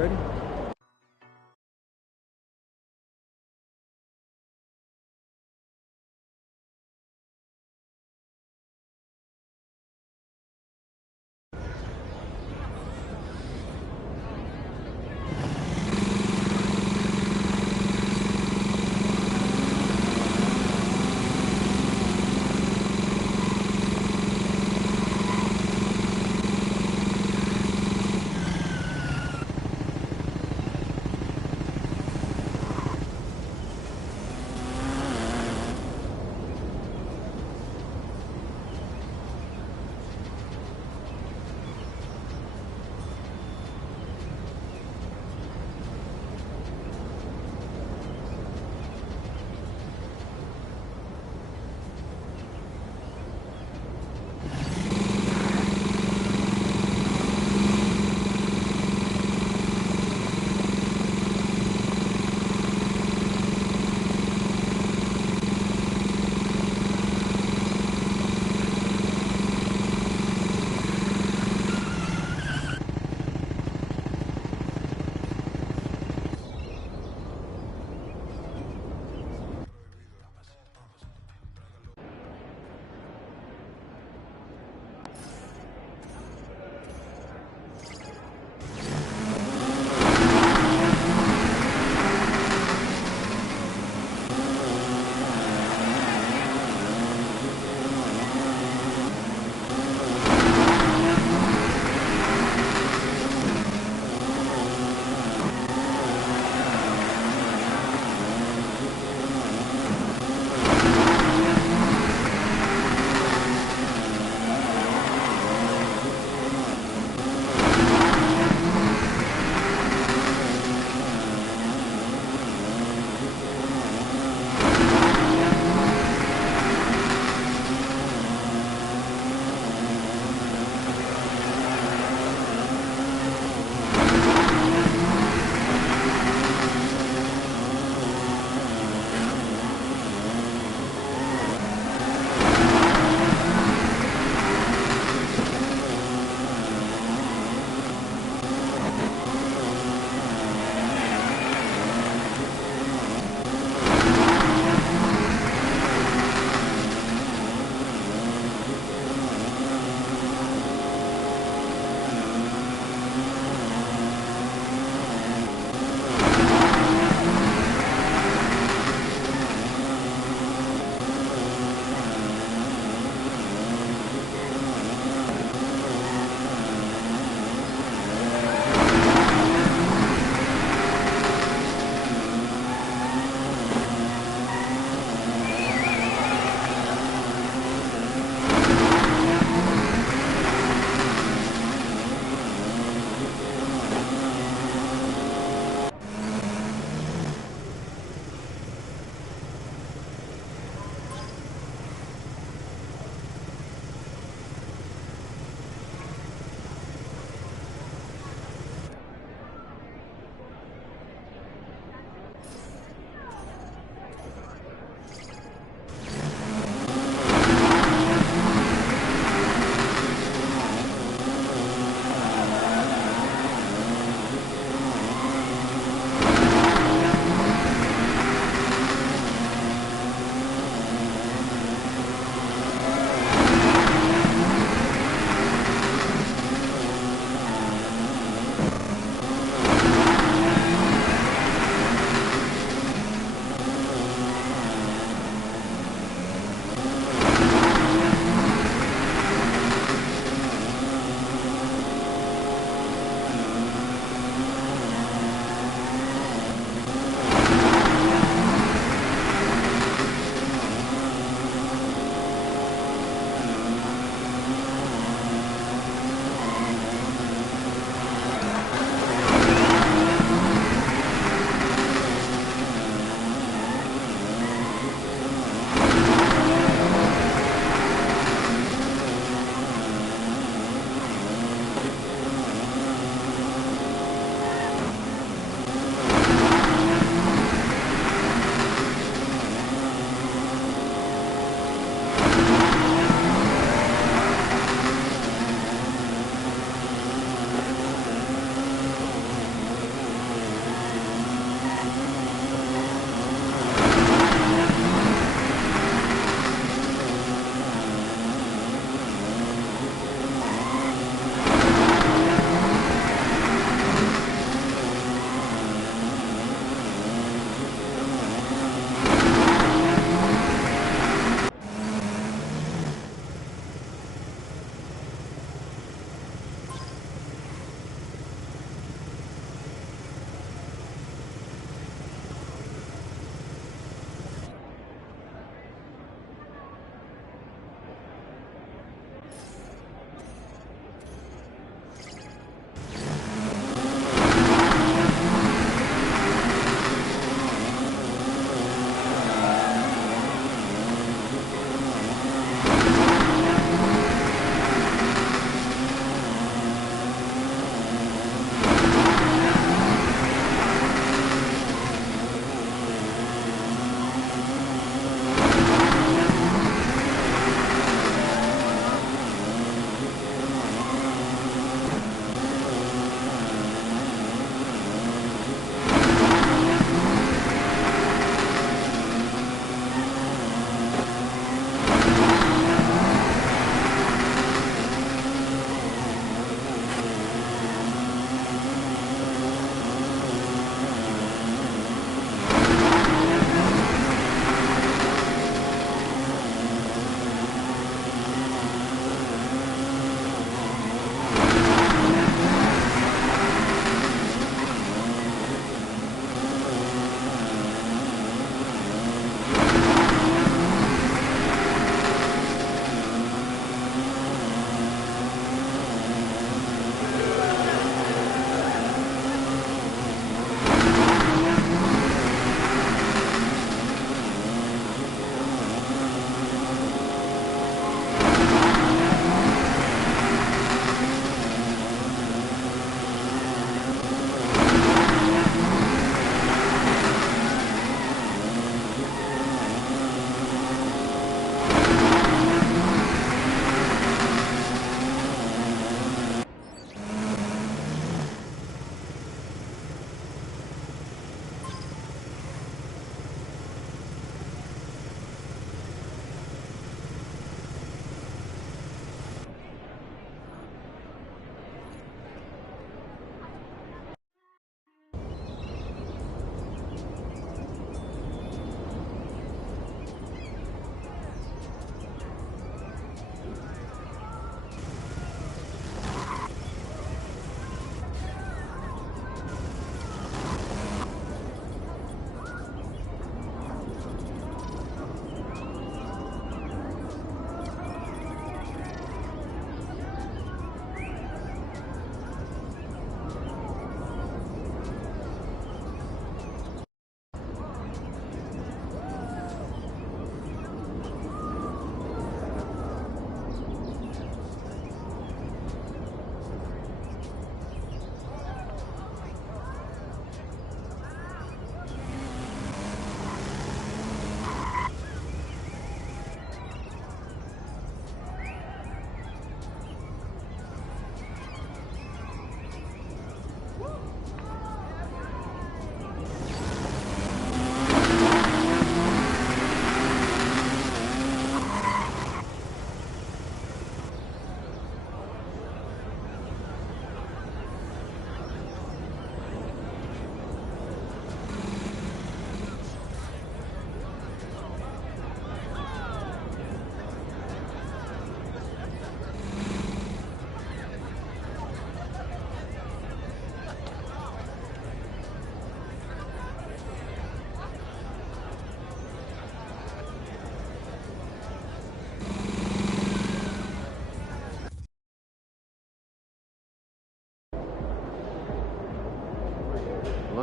ready?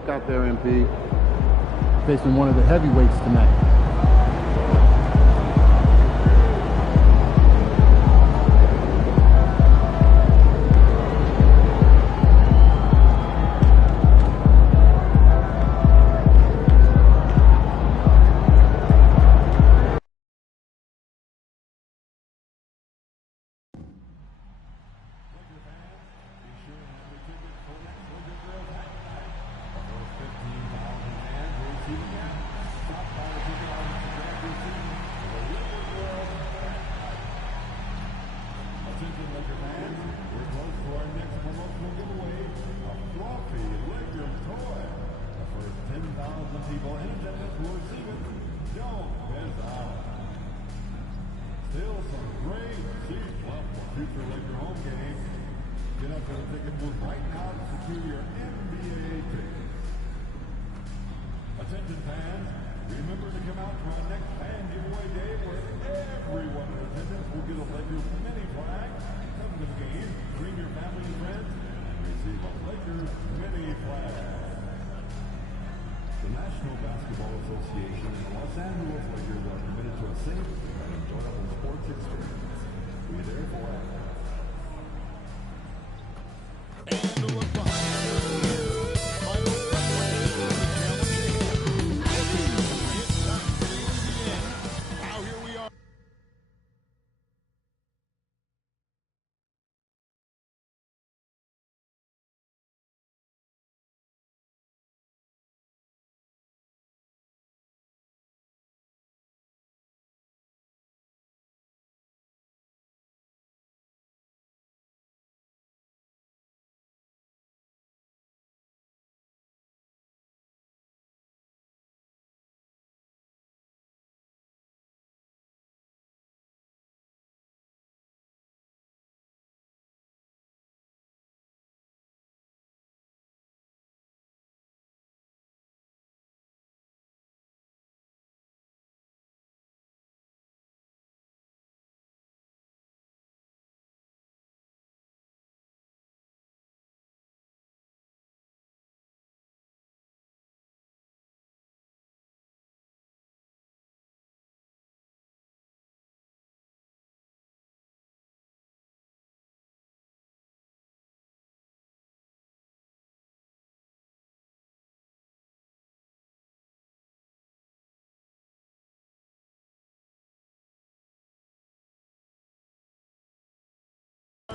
luck out there, MP. Facing one of the heavyweights tonight. Attention fans, remember to come out for our next fan giveaway day where everyone in attendance will get a Lakers mini flag. Come to the game, bring your family and friends, and receive a Lakers mini flag. The National Basketball Association and the Los Angeles Lakers are committed to a safe and enjoyable sports experience. We therefore ask. And a look behind.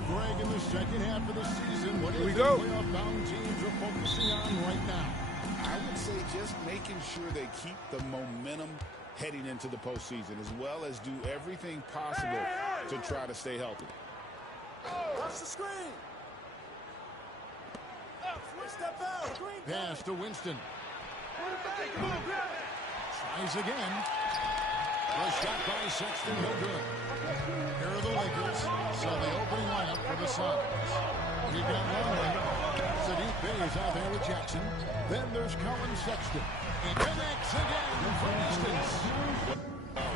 Greg, in the second half of the season, what do you think playoff-bound teams are focusing on right now? I would say just making sure they keep the momentum heading into the postseason, as well as do everything possible to try to stay healthy. Watch the screen. Step out. Pass to Winston. Tries again. A shot by Sexton, no good. Here are the Lakers. So the opening lineup for the Suns. We've got Longley. Sadiq Bey's out there with Jackson. Then there's Colin Sexton. He connects again from distance.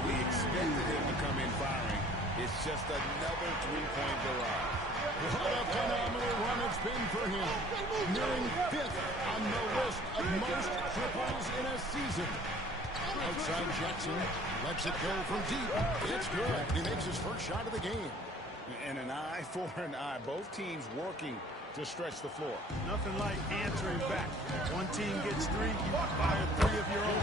We expected him to come in firing. It's just another three-point barrage. What a phenomenal run it's been for him. Nearing fifth on the list of most triples in a season. Outside Jackson, lets it go from deep. It's good. He makes his first shot of the game. And an eye for an eye. Both teams working to stretch the floor. Nothing like answering back. One team gets three, you fire three of your own.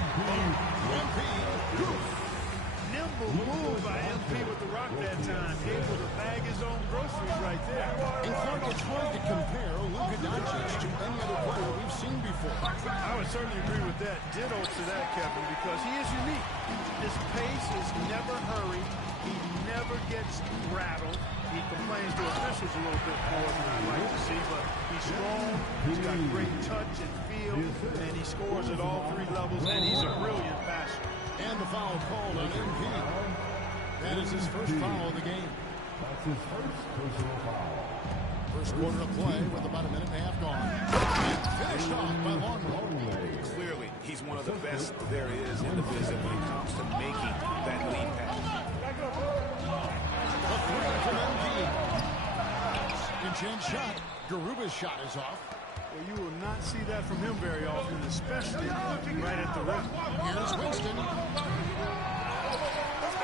Nimble move by MP with the rock that time. Able to bag his own groceries right there. And Clark, it's hard to compare Luka Doncic to any other player we've seen before. I would certainly agree with that. Ditto to that, Kevin, because he is unique. His pace is never hurried. He never gets rattled. He complains to officials a little bit more than I'd like to see, but he's strong, he's got great touch and feel, and he scores at all three levels, and he's a brilliant passer. And the foul called on MP. That is his first foul of the game. That's his first personal foul. First quarter of play with about a minute and a half gone. And finished off by Longley. Clearly, he's one of the best there is in the business when it comes to making that lead pass. A three from MP. Second chance shot. Garuba's shot is off. Well, you will not see that from him very often, especially right at the rim. Here's Winston.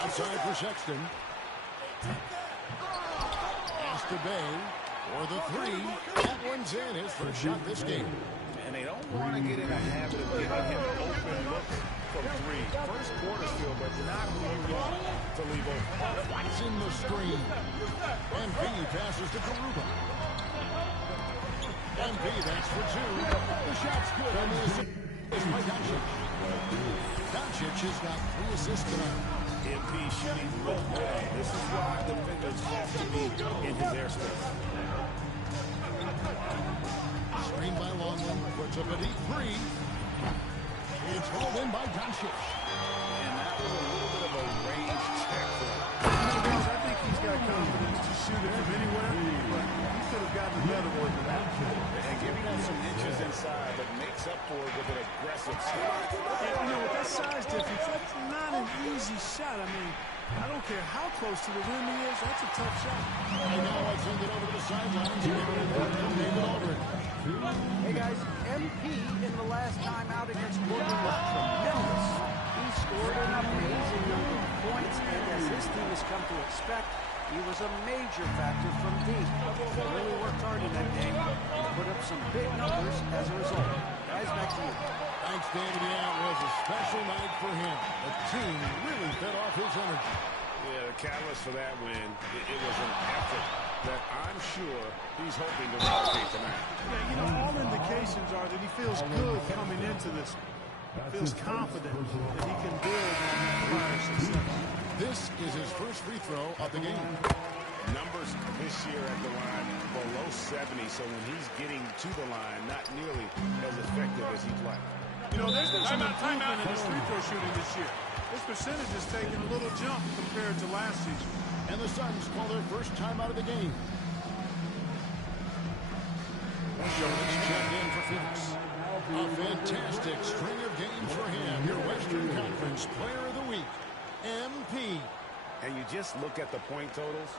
Outside for Sexton. Bay for the three. That one's in. His first shot this game. And they don't want to get in a habit of giving him open looks from three. First quarter still, but not who you want to leave open. It's in the screen. MP passes to Garuba. MP, that's for two. The shot's good. And the assist is by Doncic. Doncic has got 3 assists tonight. MP shooting real well. This is why defenders have to be in his airspace. Screen by Longley. Puts up a deep three. It's hauled in by Doncic. And that was a little bit of a range check for him. I think he's got confidence to shoot it from anywhere, but he could have gotten a better one than that. And giving him some inches inside, but makes up for it with an aggressive shot. You know, with that size difference, that's not an easy shot. I mean, I don't care how close to the rim he is, that's a tough shot. And now I send it over to the sidelines. David Aldridge. Hey guys, MP in the last time out against Portland was tremendous. He scored an amazing number of points, and as his team has come to expect, he was a major factor from deep. He really worked hard in that game and put up some big numbers as a result. Guys, back to you. Thanks, David. Yeah, it was a special night for him. The team really fed off his energy. Yeah, the catalyst for that win, it was an effort that I'm sure he's hoping to replicate tonight. Yeah, you know, all indications are that he feels good coming into this. Feels confident that he can build on that prior success. This is his first free throw of the game. Numbers this year at the line below 70, so when he's getting to the line, not nearly as effective as he'd like. You know, there's been some improvement in his free throw shooting this year. His percentage is taking a little jump compared to last season. And the Suns call their first time out of the game. Jones checked in for Phoenix. A fantastic string of games for him. Your Western Conference Player of the Week, MP. And you just look at the point totals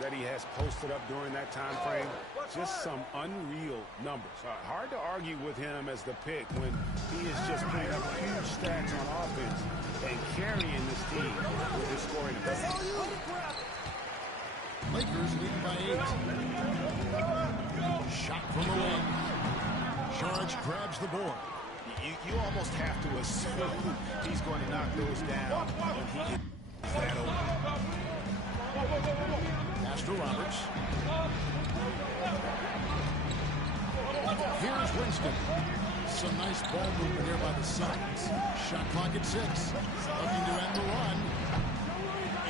that he has posted up during that time frame. Just some unreal numbers. Hard to argue with him as the pick when he is just putting up huge stats on offense and carrying this team with his scoring ability. Lakers lead by 8. Shot from the wing. George grabs the board. You almost have to assume he's going to knock those down when he is that open. Pass to Roberts. Here's Winston. Some nice ball movement here by the Suns. Shot clock at 6. Looking to end the run.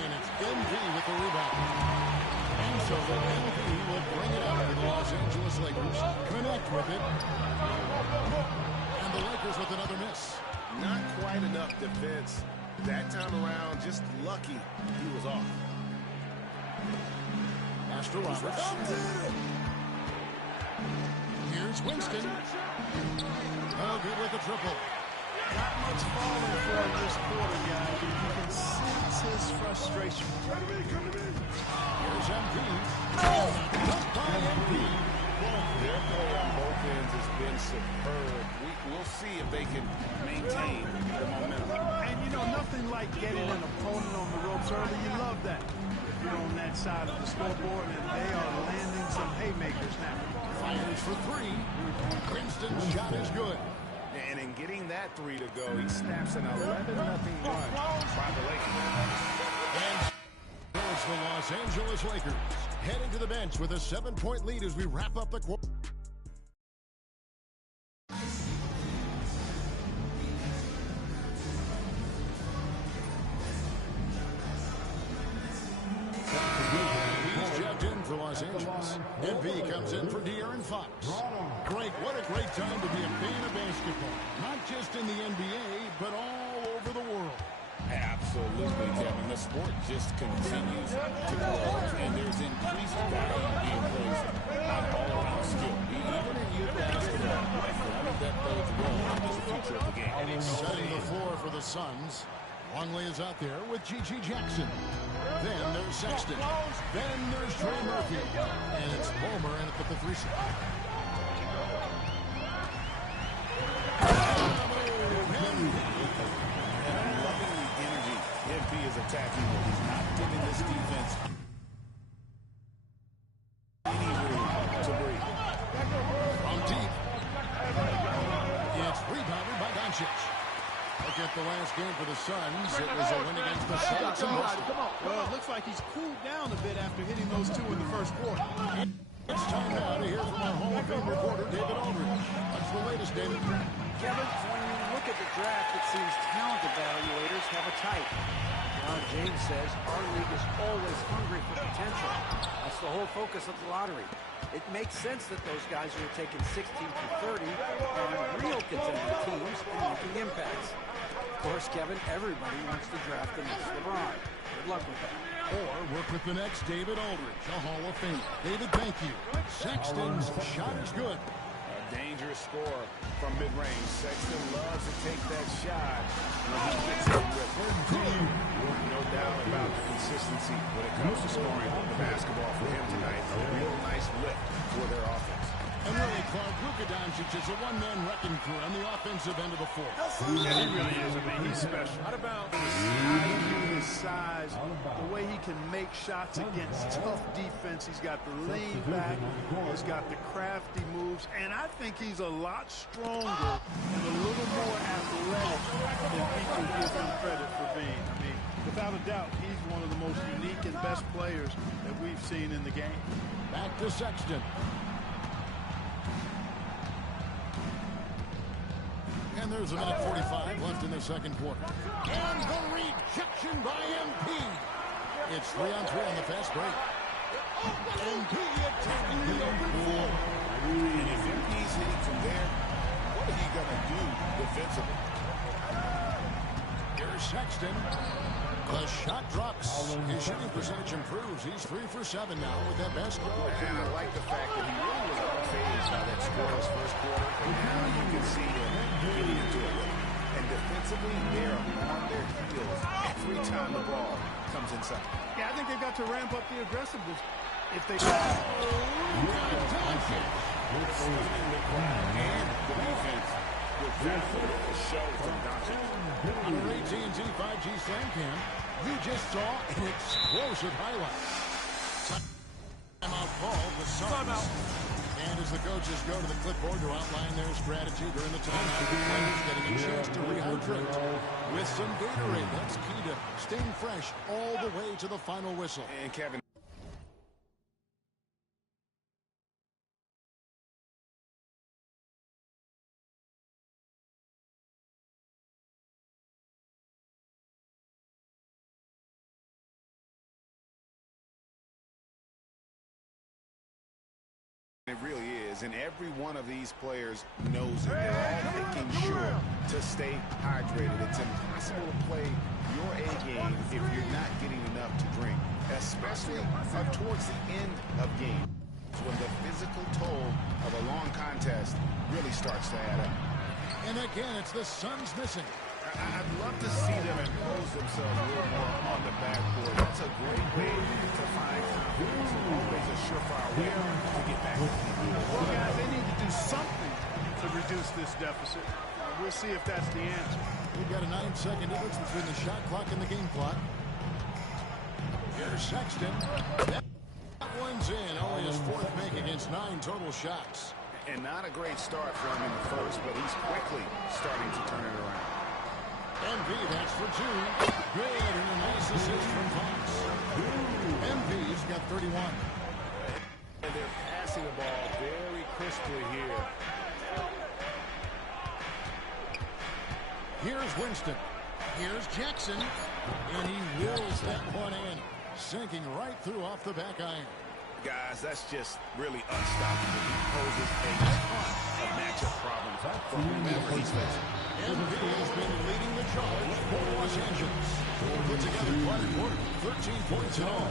And it's MV with the rebound. And so the MV will bring it up for the Los Angeles Lakers. Connect with it. And the Lakers with another miss. Not quite enough defense. That time around, just lucky he was off. Pass to Roberts. Here's Winston. Oh, good with the triple. Not much falling for him this quarter, guys. You can sense his frustration. Here's MP. Dunked by MP. Their play on both ends has been superb. We'll see if they can maintain the momentum. And you know, nothing like getting an opponent on the ropes early. You love that. If you're on that side of the scoreboard, and they are landing some haymakers now. Fires for 3. Winston's shot is good. And in getting that 3 to go, he snaps an 11-0 run by the Lakers. And it's the Los Angeles Lakers heading to the bench with a 7-point lead as we wrap up the quarter. He's checked in for Los Angeles. MV comes in for De'Aaron Fox. Great, what a great time to be a fan of basketball. Not just in the NBA, but all over the world. Absolutely, Kevin. The sport just continues to grow, and there's increased value being placed on all-around skill. Even in youth basketball, I think that bodes well for the future of the game. Setting the floor for the Suns. Longley is out there with G.G. Jackson. Then there's Sexton. Then there's Trey Murphy. And it's Boomer in at the 3 spot. MP is attacking, but he's not giving this defense any room to breathe. From deep. It's rebounded by Doncic. Look at the last game for the Suns. It was a win against the Celtics in Boston. Well, it looks like he's cooled down a bit after hitting those two in the first quarter. It's time now to hear from our Hall of Fame reporter, David Aldridge. What's the latest, David? Kevin, when you look at the draft, it seems talent evaluators have a type. John James says our league is always hungry for potential. That's the whole focus of the lottery. It makes sense that those guys who are taken 16 through 30 are on real contending teams and making impacts. Of course, Kevin, everybody wants to draft the next LeBron. Good luck with that. Or work with the next David Aldridge, a Hall of Famer. David, thank you. Sexton's shot is good. A dangerous score from mid-range. Sexton loves to take that shot when he gets it with no doubt about the consistency when it comes to scoring the basketball for him tonight. A real nice lift for their offense. And really, Clark, Luka Doncic is a one-man wrecking crew on the offensive end of the floor. Yeah, he really is. I mean, he's special. Out of bounds. His size, the way he can make shots against tough defense. He's got the lean back. He's got the crafty moves. And I think he's a lot stronger and a little more athletic than people give him credit for being. I mean, without a doubt, he's one of the most unique and best players that we've seen in the game. Back to Sexton. And there's a minute 45 left in the second quarter. And the rejection by MP. It's 3-on-3 on the fast break. MP attacking the open floor. And if MP's hitting from there, what are he going to do defensively? Here's Sexton. The shot drops. His shooting percentage improves. He's 3 for 7 now with that basketball. And I like the fact that he really was unfazed by that scoreless first quarter. And now you can see him getting into it. And defensively, they're on their heels every time the ball comes inside. Yeah, I think they've got to ramp up the aggressiveness. If they... And the defense with that show from Doncic. On our AT&T 5G Slam Cam, you just saw an explosive highlight. Timeout call, the Suns. And as the coaches go to the clipboard to outline their strategy during the timeout, the players getting a chance to rehydrate with some Gatorade. That's key to staying fresh all the way to the final whistle. And Kevin. It really is, and every one of these players knows it. They're all making sure to stay hydrated. It's impossible to play your A game if you're not getting enough to drink, especially towards the end of games when the physical toll of a long contest really starts to add up. And again, it's the Suns missing. I'd love to see them impose themselves a little more on the backboard. That's a great way to find confidence and always a surefire way to get back. Well, guys, they need to do something to reduce this deficit. We'll see if that's the answer. We've got a 9-second difference between the shot clock and the game clock. Here's Sexton. That one's in. Only his fourth make against 9 total shots. And not a great start for him in the first, but he's quickly starting to turn it around. MP, that's for 2. Good, and a nice assist from Fox. MP's got 31. And they're passing the ball very crisply here. Here's Winston. Here's Jackson. And he wills that one in. Sinking right through off the back iron. Guys, that's just really unstoppable. He poses a ton of matchup problems for whomever he's facing. MP has been leading the charge for Los Angeles. Put together quite a quarter, 13 points in all.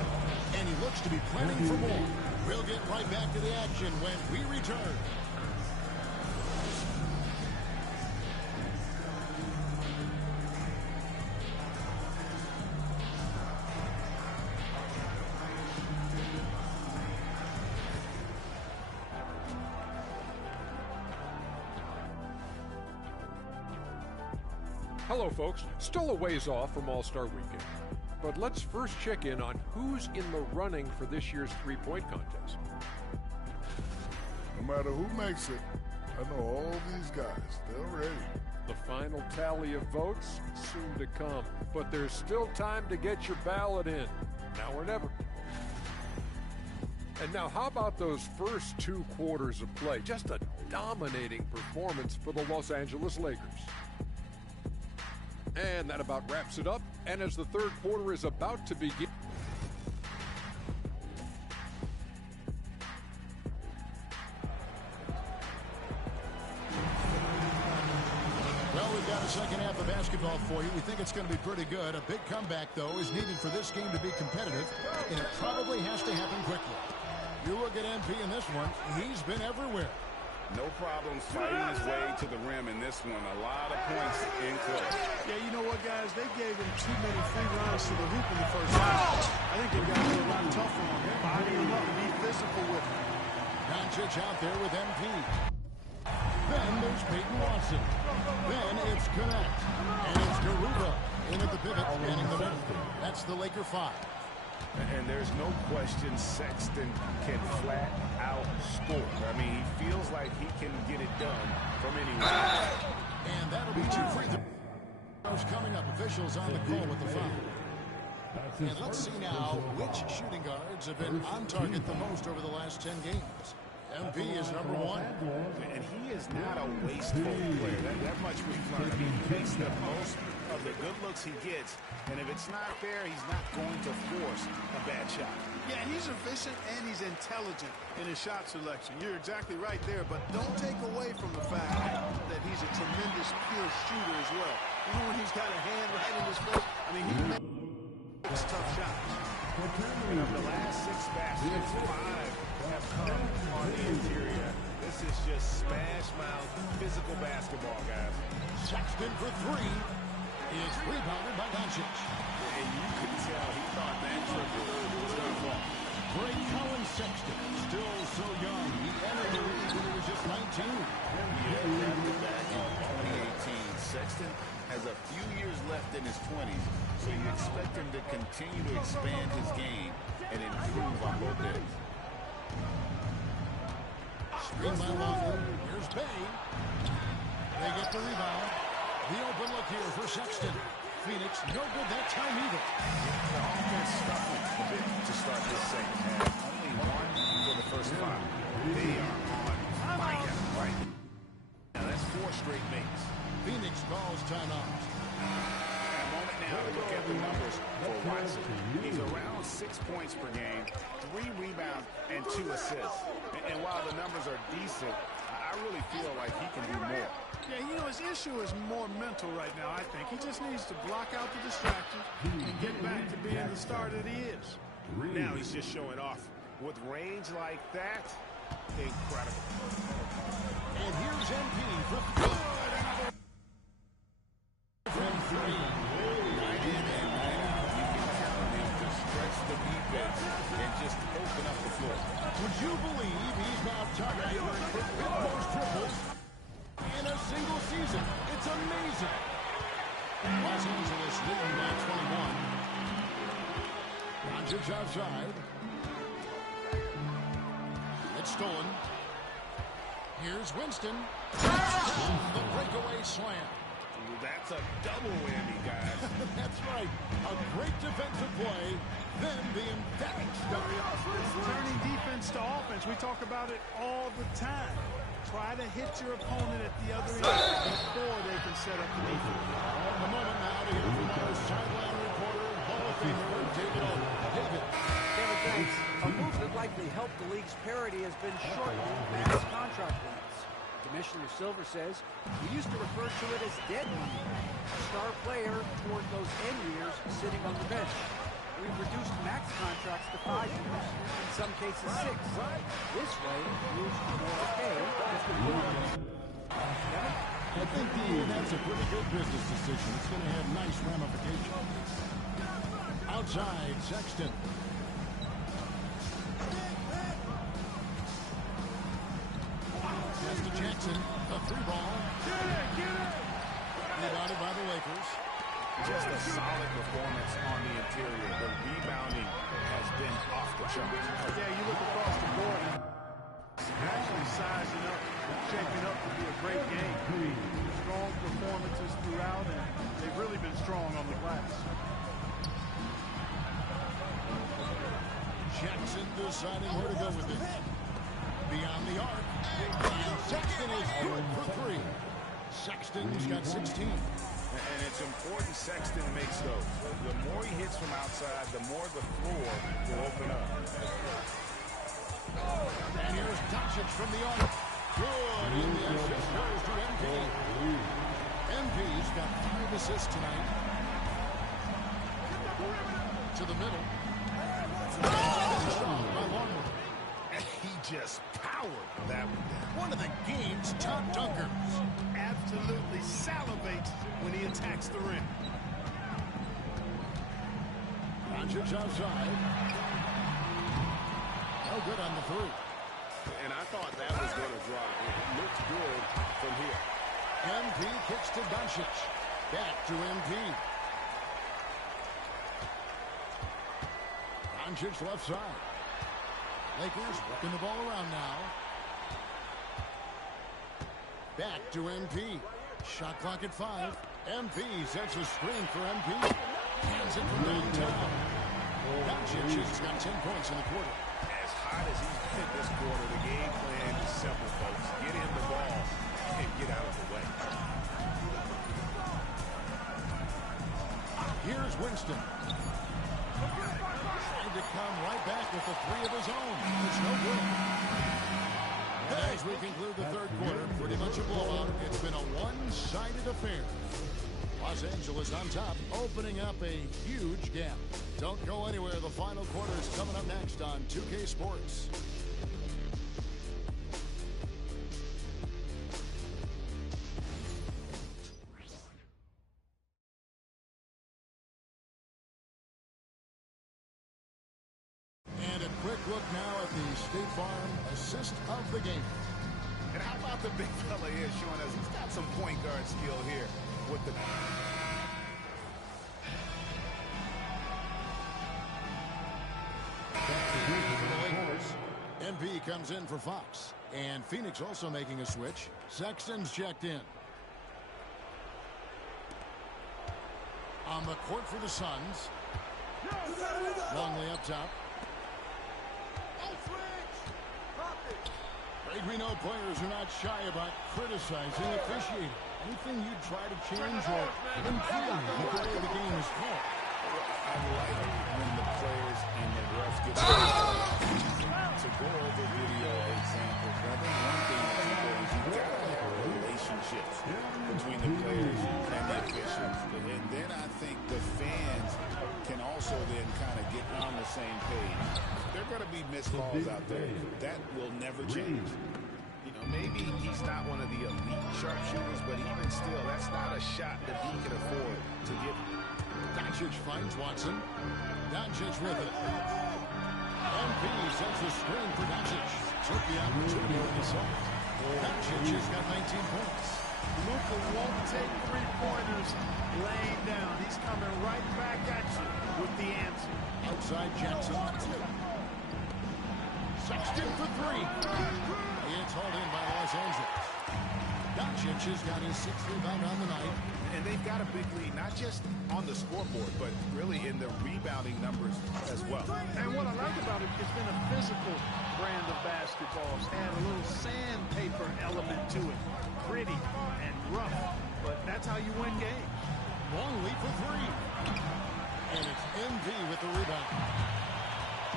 And he looks to be planning for more. We'll get right back to the action when we return. Hello, folks. Still a ways off from All-Star Weekend, But let's first check in on who's in the running for this year's three-point contest. No matter who makes it, I know all these guys. They're ready. The final tally of votes soon to come, but there's still time to get your ballot in. Now or never. And now how about those first 2 quarters of play? Just a dominating performance for the Los Angeles Lakers. And that about wraps it up. And as the third quarter is about to begin, Well, we've got a second half of basketball for you. We think it's going to be pretty good. A big comeback, though, is needed for this game to be competitive, and it probably has to happen quickly. You look at MP in this one, he's been everywhere. No problems fighting his way to the rim in this one. A lot of points in close. Yeah, you know what, guys? They gave him too many free runs to the hoop in the first half. I think they've got to be a lot tougher on him. Body him up and be physical with him. Doncic out there with MP. Then there's Peyton Watson. Then it's Connect. And it's Garuba in at the pivot, manning the middle. That's the Laker 5. And there's no question Sexton can flat out score. I mean, he feels like he can get it done from anywhere. And that'll be 2 free throws coming up. Officials on the call with the foul. And let's see now which shooting guards have been on target the most over the last 10 games. MP is number 1. And he is not a wasteful player. That much we've learned. I mean, he makes the most of the good looks he gets. And if it's not there, he's not going to force a bad shot. Yeah, he's efficient and he's intelligent in his shot selection. You're exactly right there, but don't take away from the fact that he's a tremendous pure shooter as well. Even when he's got a hand right in his face, I mean, he makes tough shots. And of the last 6 baskets, 5 have come on the interior. This is just smash mouth physical basketball, guys. Sexton for 3. Is rebounded by Doncic. And you could tell he thought that triple was going to fall. Great Colin Sexton, still so young. He entered the league when he was just 19. Back in 2018, Sexton has a few years left in his 20s, so you expect him to continue to expand his game and improve on both ends. Screen by Longman. Here's Bay. They get the rebound. The open look here for Sexton. Phoenix, no good that time either. The offense scuffling a bit to start this second half. Only 1 for the first 5. They are on fire right now. That's 4 straight makes. Phoenix calls timeout. A moment now to look at the numbers for Watson. He's around 6 points per game, 3 rebounds, and 2 assists. And while the numbers are decent, I really feel like he can do more. Yeah, you know, his issue is more mental right now, I think. He just needs to block out the distractions and get back to being the star that he is. Now he's just showing off. With range like that, incredible. And here's MP for good. From 3. Night in and night out, you can count on him to stretch the defense and just open up the floor. Would you believe he's now targeting for most triples in a single season? It's amazing. Los Angeles leading by 21. Doncic outside. It's stolen. Here's Winston. The breakaway slam. That's a double whammy, guys. That's right. A great defensive play. Then the emphatic stop. Turning defense to offense. We talk about it all the time. Try to hit your opponent at the other end before they can set up the defense. A moment now to hear from our sideline reporter, Hall of Famer David O. David. David, thanks. A move that likely helped the league's parity has been shortening max contract limits. Commissioner Silver says we used to refer to it as dead money. A star player toward those end years sitting on the bench. We've reduced max contracts to 5 years, in some cases 6. This way, moves to more pay has been moved. I think that's a pretty good business decision. It's going to have nice ramifications. Outside, Sexton. Pass to Jackson. A 3 ball. Rebounded by the Lakers. Just a solid performance on the interior. The rebounding has been off the charts. Yeah, you look across the board, actually sizing up, shaping up to be a great game. Strong performances throughout, and they've really been strong on the glass. Jackson deciding where to go with it. Beyond the arc. And Sexton is good for three. Sexton's got 16. And it's important Sexton makes those. The more he hits from outside, the more the floor will open up. And here's Doncic from the arc. Good. And the assist goes to MP. MP's got 5 assists tonight. To the middle. He just powered that one down. One of the game's top dunkers. Absolutely salivates when he attacks the rim. Doncic outside. No good on the three. And I thought that was going to drop. It looked good from here. MP kicks to Doncic. Back to MP. Doncic left side. Lakers working the ball around now. Back to MP. Shot clock at 5. MP sets a screen for MP. Hands it from downtown. Doncic has got 10 points in the quarter. As hot as he's been this quarter, the game plan is simple, folks. Get him the ball and get out of the way. Here's Winston. Trying to come right back with a 3 of his own. It's no good. As we conclude the third quarter, pretty much a blowout. It's been a one-sided affair. Los Angeles on top, opening up a huge gap. Don't go anywhere. The final quarter is coming up next on 2K Sports. And a quick look now at the State Farm assist of the game. And how about the big fella here showing us he's got some point guard skill here with the... MP comes in for Fox. And Phoenix also making a switch. Sexton's checked in. On the court for the Suns. Longley up top. Great, we know players are not shy about criticizing, appreciating anything you try to change or improve with the way the game is played. I like when the players and the refs get to go over video examples. But I think one thing that people is you got to have relationships between the players and the officials. And then I think the fans can also then kind of get on the same page. There are going to be missed calls out there. That will never change. You know, maybe he's not one of the elite sharpshooters, but even still, that's not a shot that he can afford to give. Doncic finds Watson. Doncic with it. MP sets the screen for Doncic. Took the opportunity with the assault. Doncic has got 19 points. Luka won't take three-pointers laying down. He's coming right back at you with the answer. Outside Jackson. Sexton for 3. It's hauled in by Los Angeles. Doncic has got his 6th rebound on the night. And they've got a big lead, not just on the scoreboard, but really in the rebounding numbers as well. And what I like about it, it's been a physical brand of basketball. It's had a little sandpaper element to it. Gritty and rough, but that's how you win games. Long lead for 3. And it's MV with the rebound.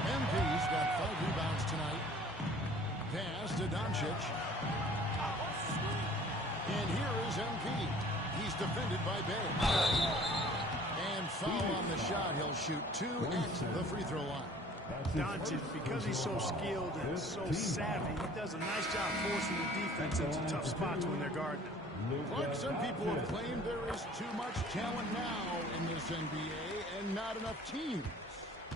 MV's got 5 rebounds tonight. Pass to Doncic. And here is MP. He's defended by Bay. And foul on the shot. He'll shoot 2 at the free throw line. Doncic, because he's so skilled and so savvy, he does a nice job forcing the defense into tough spots when they're guarding him. Like some people have claimed, there is too much talent now in this NBA and not enough teams.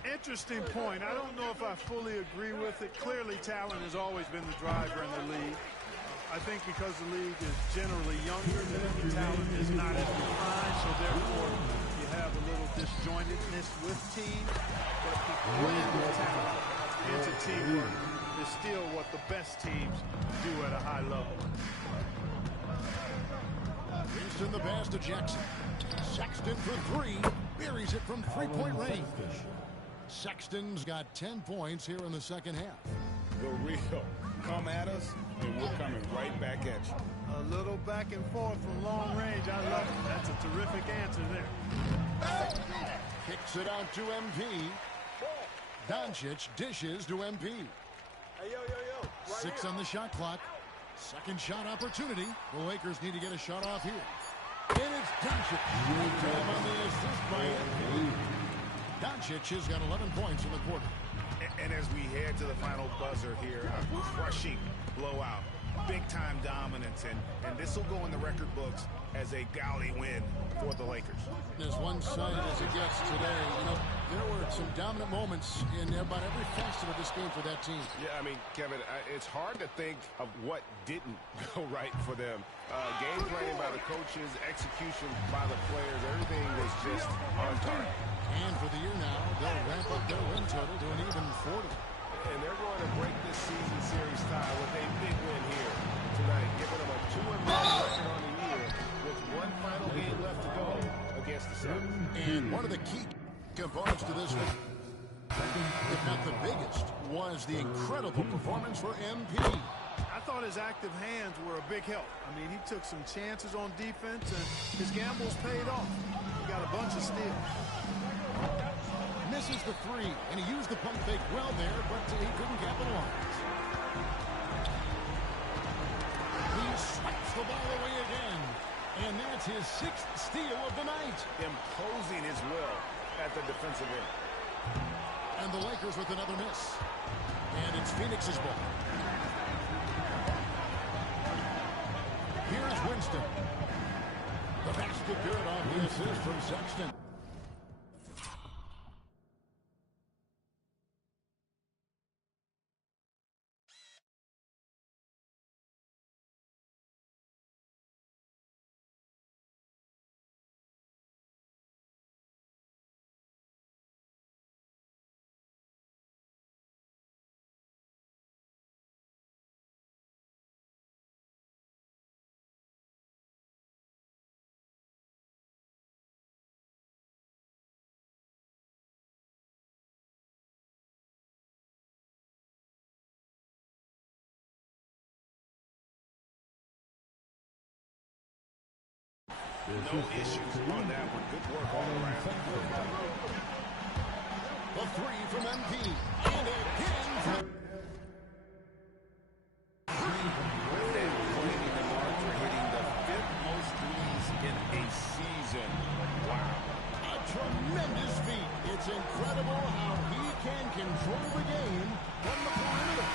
Interesting point. I don't know if I fully agree with it. Clearly, talent has always been the driver in the league. I think because the league is generally younger, the talent is not as defined, so therefore you disjointedness with team, but the blend of talent into teamwork is still what the best teams do at a high level. Winston the pass to Jackson. Sexton for three. Buries it from three-point range. Sexton's got 10 points here in the second half. The real. Come at us, and we're coming right back at you. A little back and forth from long range. I love it. That's a terrific answer there. Kicks it out to MP. Doncic dishes to MP. Hey, yo. Right 6 here. on the shot clock. Second shot opportunity. The Lakers need to get a shot off here. And it's Doncic. Time on the assist by MP. Doncic has got 11 points in the quarter. And as we head to the final buzzer here, a crushing blowout, big-time dominance, and this will go in the record books as a gaudy win for the Lakers. As one-sided as it gets today, there were some dominant moments in about every facet of this game for that team. Yeah, I mean, Kevin, it's hard to think of what didn't go right for them. Game planning by the coaches, execution by the players, everything was just on target. And for the year now, they'll ramp up their win total to an even 40. And they're going to break this season series tie with a big win here tonight, giving them a 2-1 record on the year with one final game left to go against the Suns. And one of the key components to this, if not the biggest, was the incredible performance for MP. I thought his active hands were a big help. I mean, he took some chances on defense, and his gambles paid off. He got a bunch of steals. Misses the three, and he used the pump fake well there, but he couldn't capitalize. He swipes the ball away again, and that's his 6th steal of the night. Imposing his will at the defensive end. And the Lakers with another miss. And it's Phoenix's ball. Here's Winston. The basket good on the assist from Sexton. No issues on that one. Good work all around. A three from MP. And again from... With that cleaning the mark for hitting the 5th most threes in a season. Wow. A tremendous feat. It's incredible how he can control the game from the perimeter.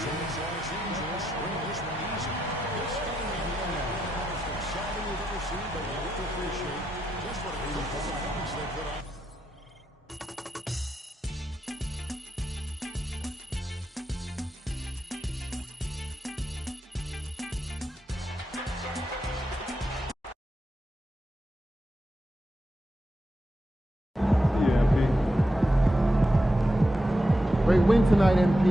So it's Los Angeles winning this one easy. This game may be one of the most exciting we've ever seen, but we have to appreciate just what a beautiful performance they put on. Great win tonight, MP.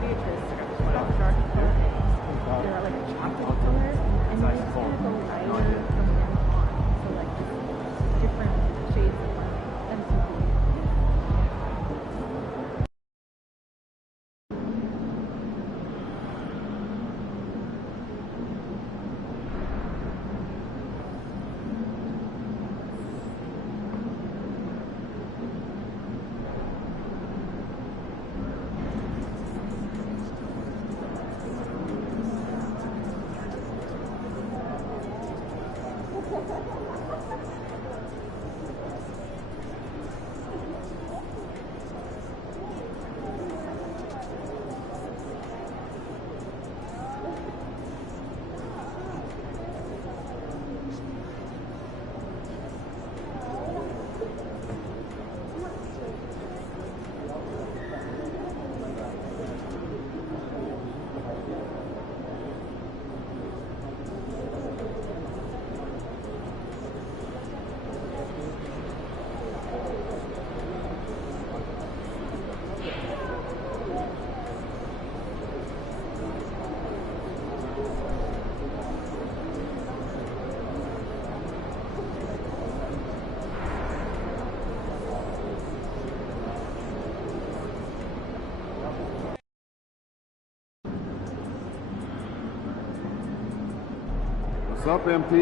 Beatrice, dark color, they're like a chocolate color, and then it's kind of go lighter from then on. So like different shades of like MTV. What's up, MP?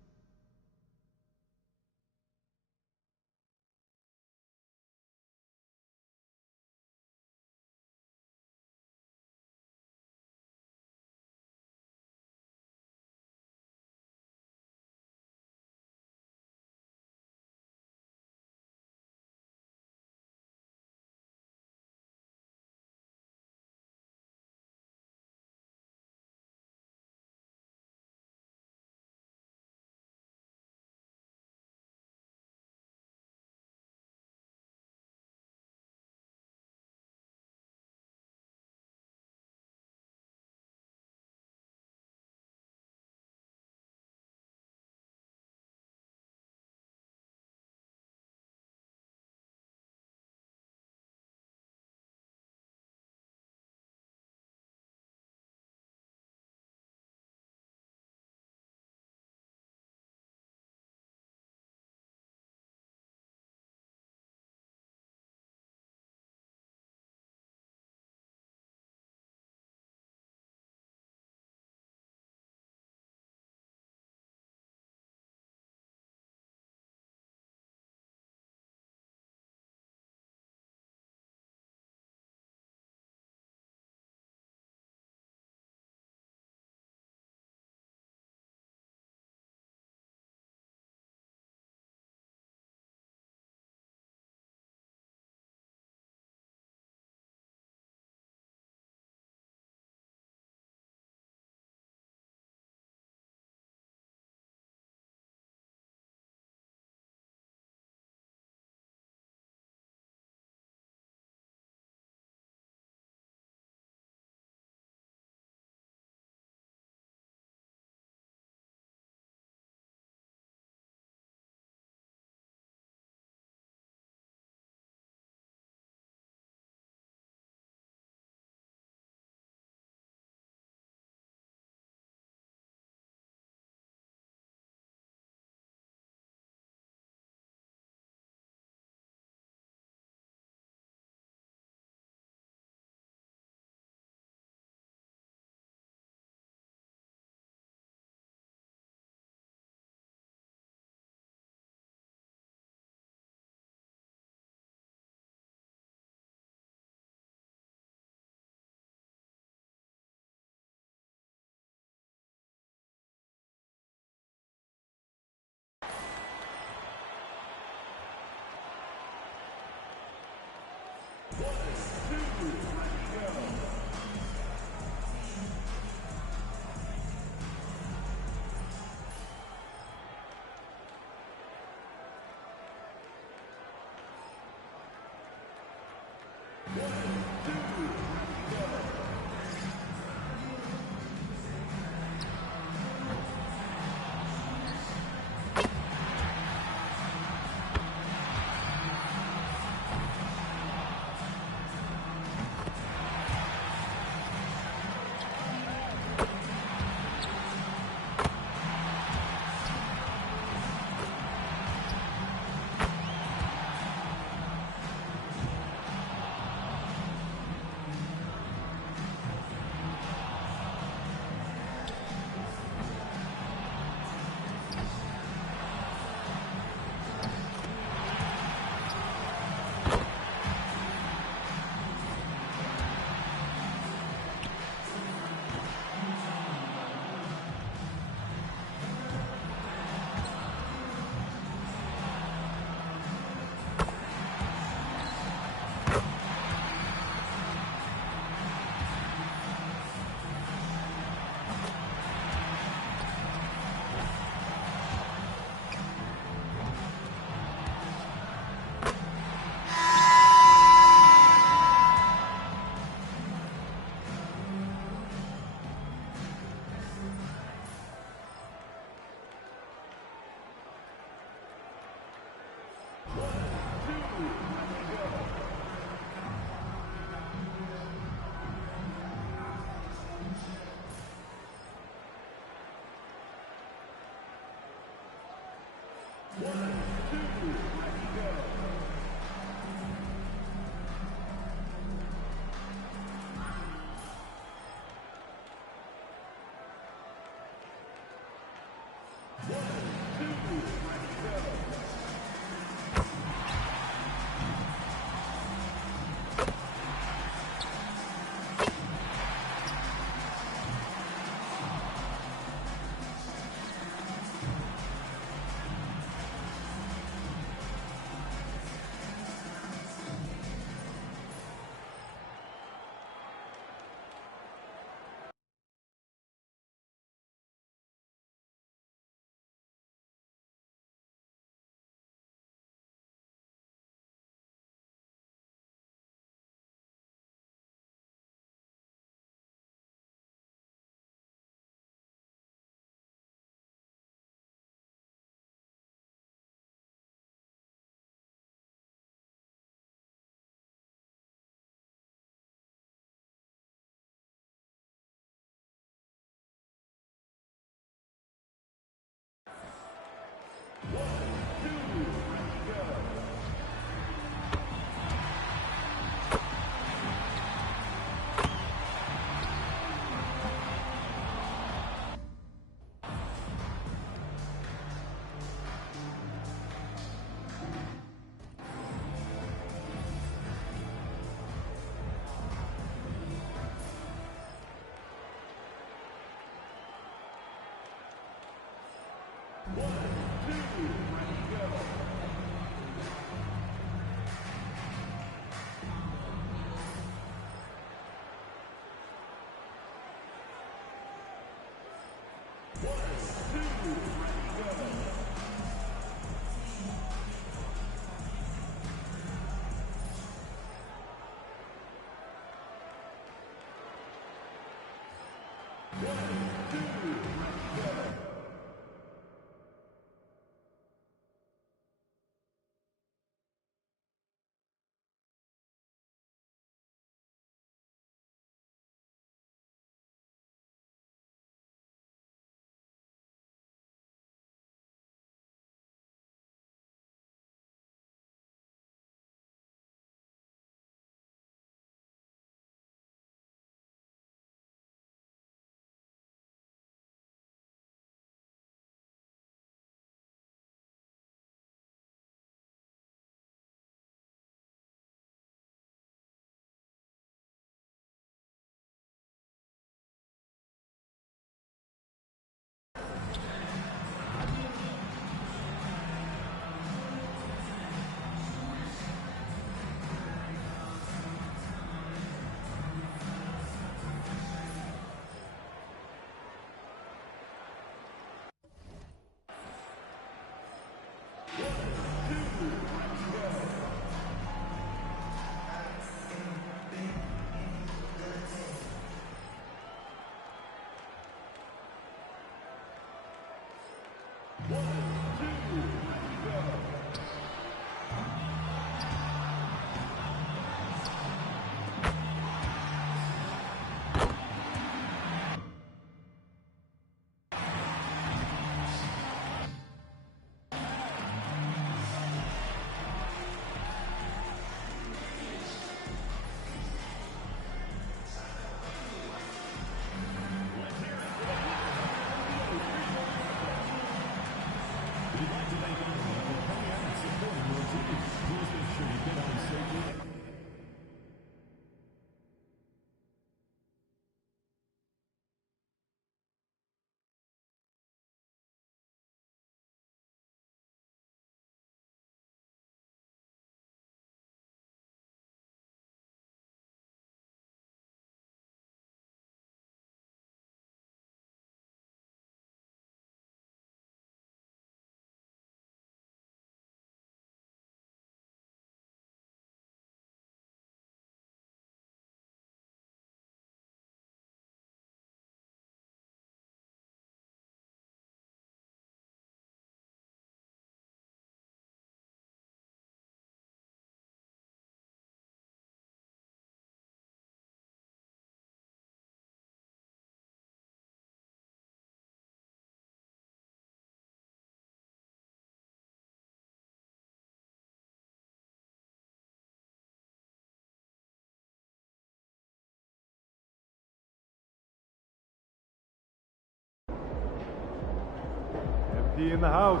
MP in the house.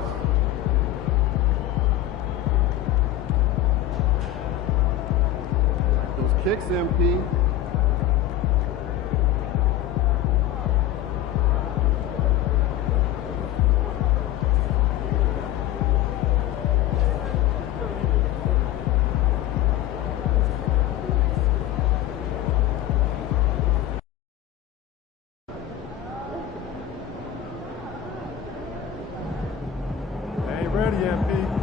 Those kicks, MP. Ready, MP.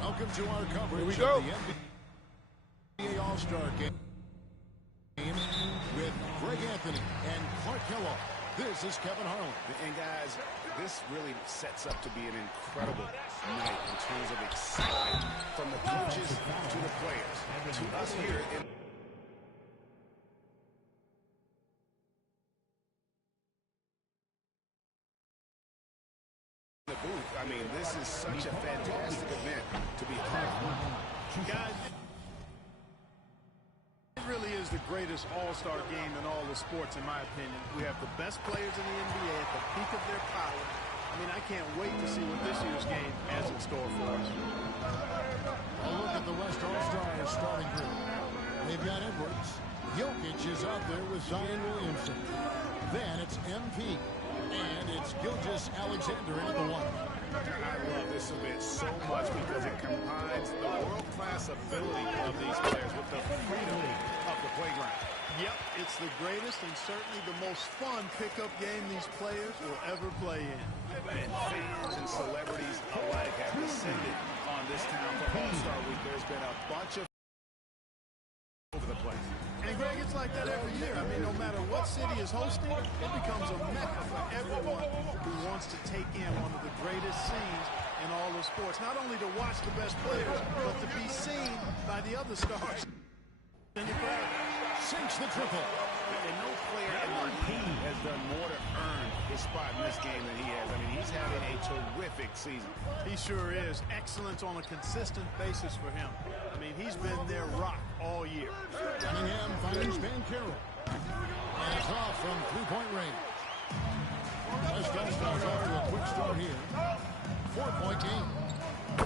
Welcome to our coverage of the NBA All-Star Game with Greg Anthony and Clark Kellogg. This is Kevin Harlan. And guys, this really sets up to be an incredible night in terms of excitement from the coaches to the players, to us here in the booth. I mean, this is such a fantastic event to be part of. Guys, it really is the greatest all-star game in all the sports, in my opinion. We have the best players in the NBA at the peak of their power. I mean, I can't wait to see what this year's game has in store for us. A look at the West All-Stars starting group. They've got Edwards. Jokic is out there with Zion Williamson. Then it's MP. And it's Gilgeous-Alexander at the one. I love this event so much because it combines the world-class ability of these players with the freedom of the playground. Yep, it's the greatest and certainly the most fun pickup game these players will ever play in. And fans and celebrities alike have descended on this town for All-Star Week. There's been a bunch of over the place. And Greg, it's like that every year. I mean, no matter what city is hosting, it becomes a mecca for everyone who wants to take in one of the greatest scenes in all of sports. Not only to watch the best players, but to be seen by the other stars in the crowd. Sinks the triple. And no player in the league has done more to earn his spot in this game than he has. I mean, he's having a terrific season. He sure is. Excellence on a consistent basis for him. I mean, he's been their rock all year. Cunningham finds Banchero. And it's off from three-point range. West All-Stars off to a quick start here. 4-point game.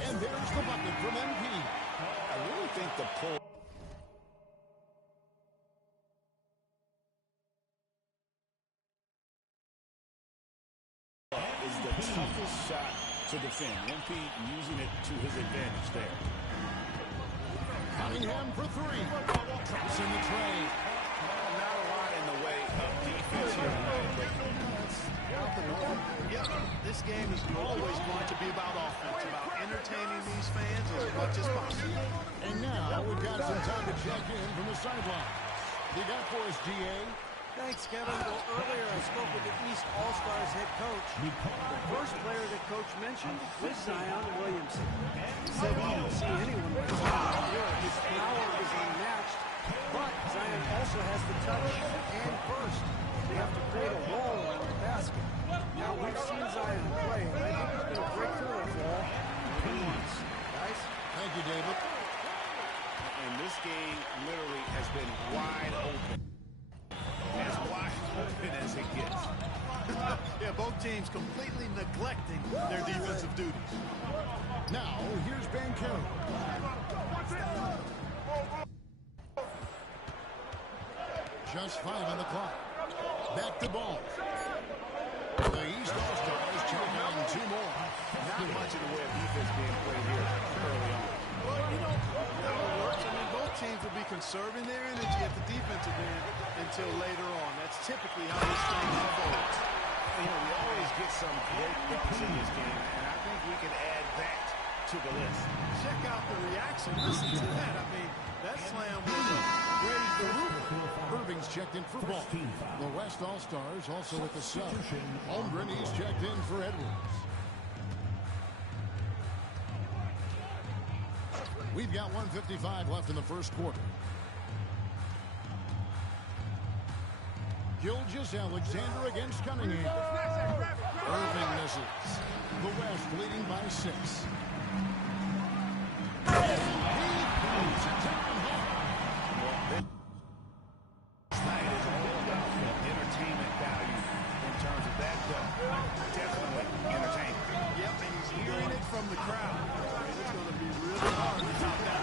And there's the bucket from MP. I really think the the toughest shot to defend. MP using it to his advantage there. Cunningham for three. Drops in the tray. Not a lot in the way of defense here tonight, but yeah, this game is always going to be about offense, about entertaining these fans as much as possible. And now we've got some time to check in from the sideline. You got for us, GA? Thanks, Kevin. Well, earlier I spoke with the East All-Stars head coach. The first player that coach mentioned was Zion Williamson. He said he didn't see anyone like Zion here. His power is unmatched, but Zion also has the touch and burst. They have to create a wall around the basket. Now, we've seen Zion play, and I think he's going to break through that wall once. Guys? Thank you, David. And this game literally has been wide open. As wide open as it gets. Yeah, both teams completely neglecting their defensive duties. Now, here's Banchero. Just 5 on the clock. Back to ball. The East All-Stars check on 2 more. Not much in the way of defense being played here early on. Well, you know how it works. I mean, both teams will be conserving their energy at the defensive end until later on. That's typically how this thing unfolds. You know, we always get some great dunks in this game, and I think we can add that to the list. Check out the reaction. Listen to that. I mean, that slam was raised the roof. Irving's checked in for ball. The West All-Stars also at the sub. Holmgren, he's checked in for Edwards. We've got 1:55 left in the first quarter. Gilgeous-Alexander against Cunningham. Irving misses. The West leading by 6. Tonight is all about entertainment value in terms of that dunk. Definitely entertaining. Yep, and he's hearing it from the crowd. I mean, it's going to be really hard to top that.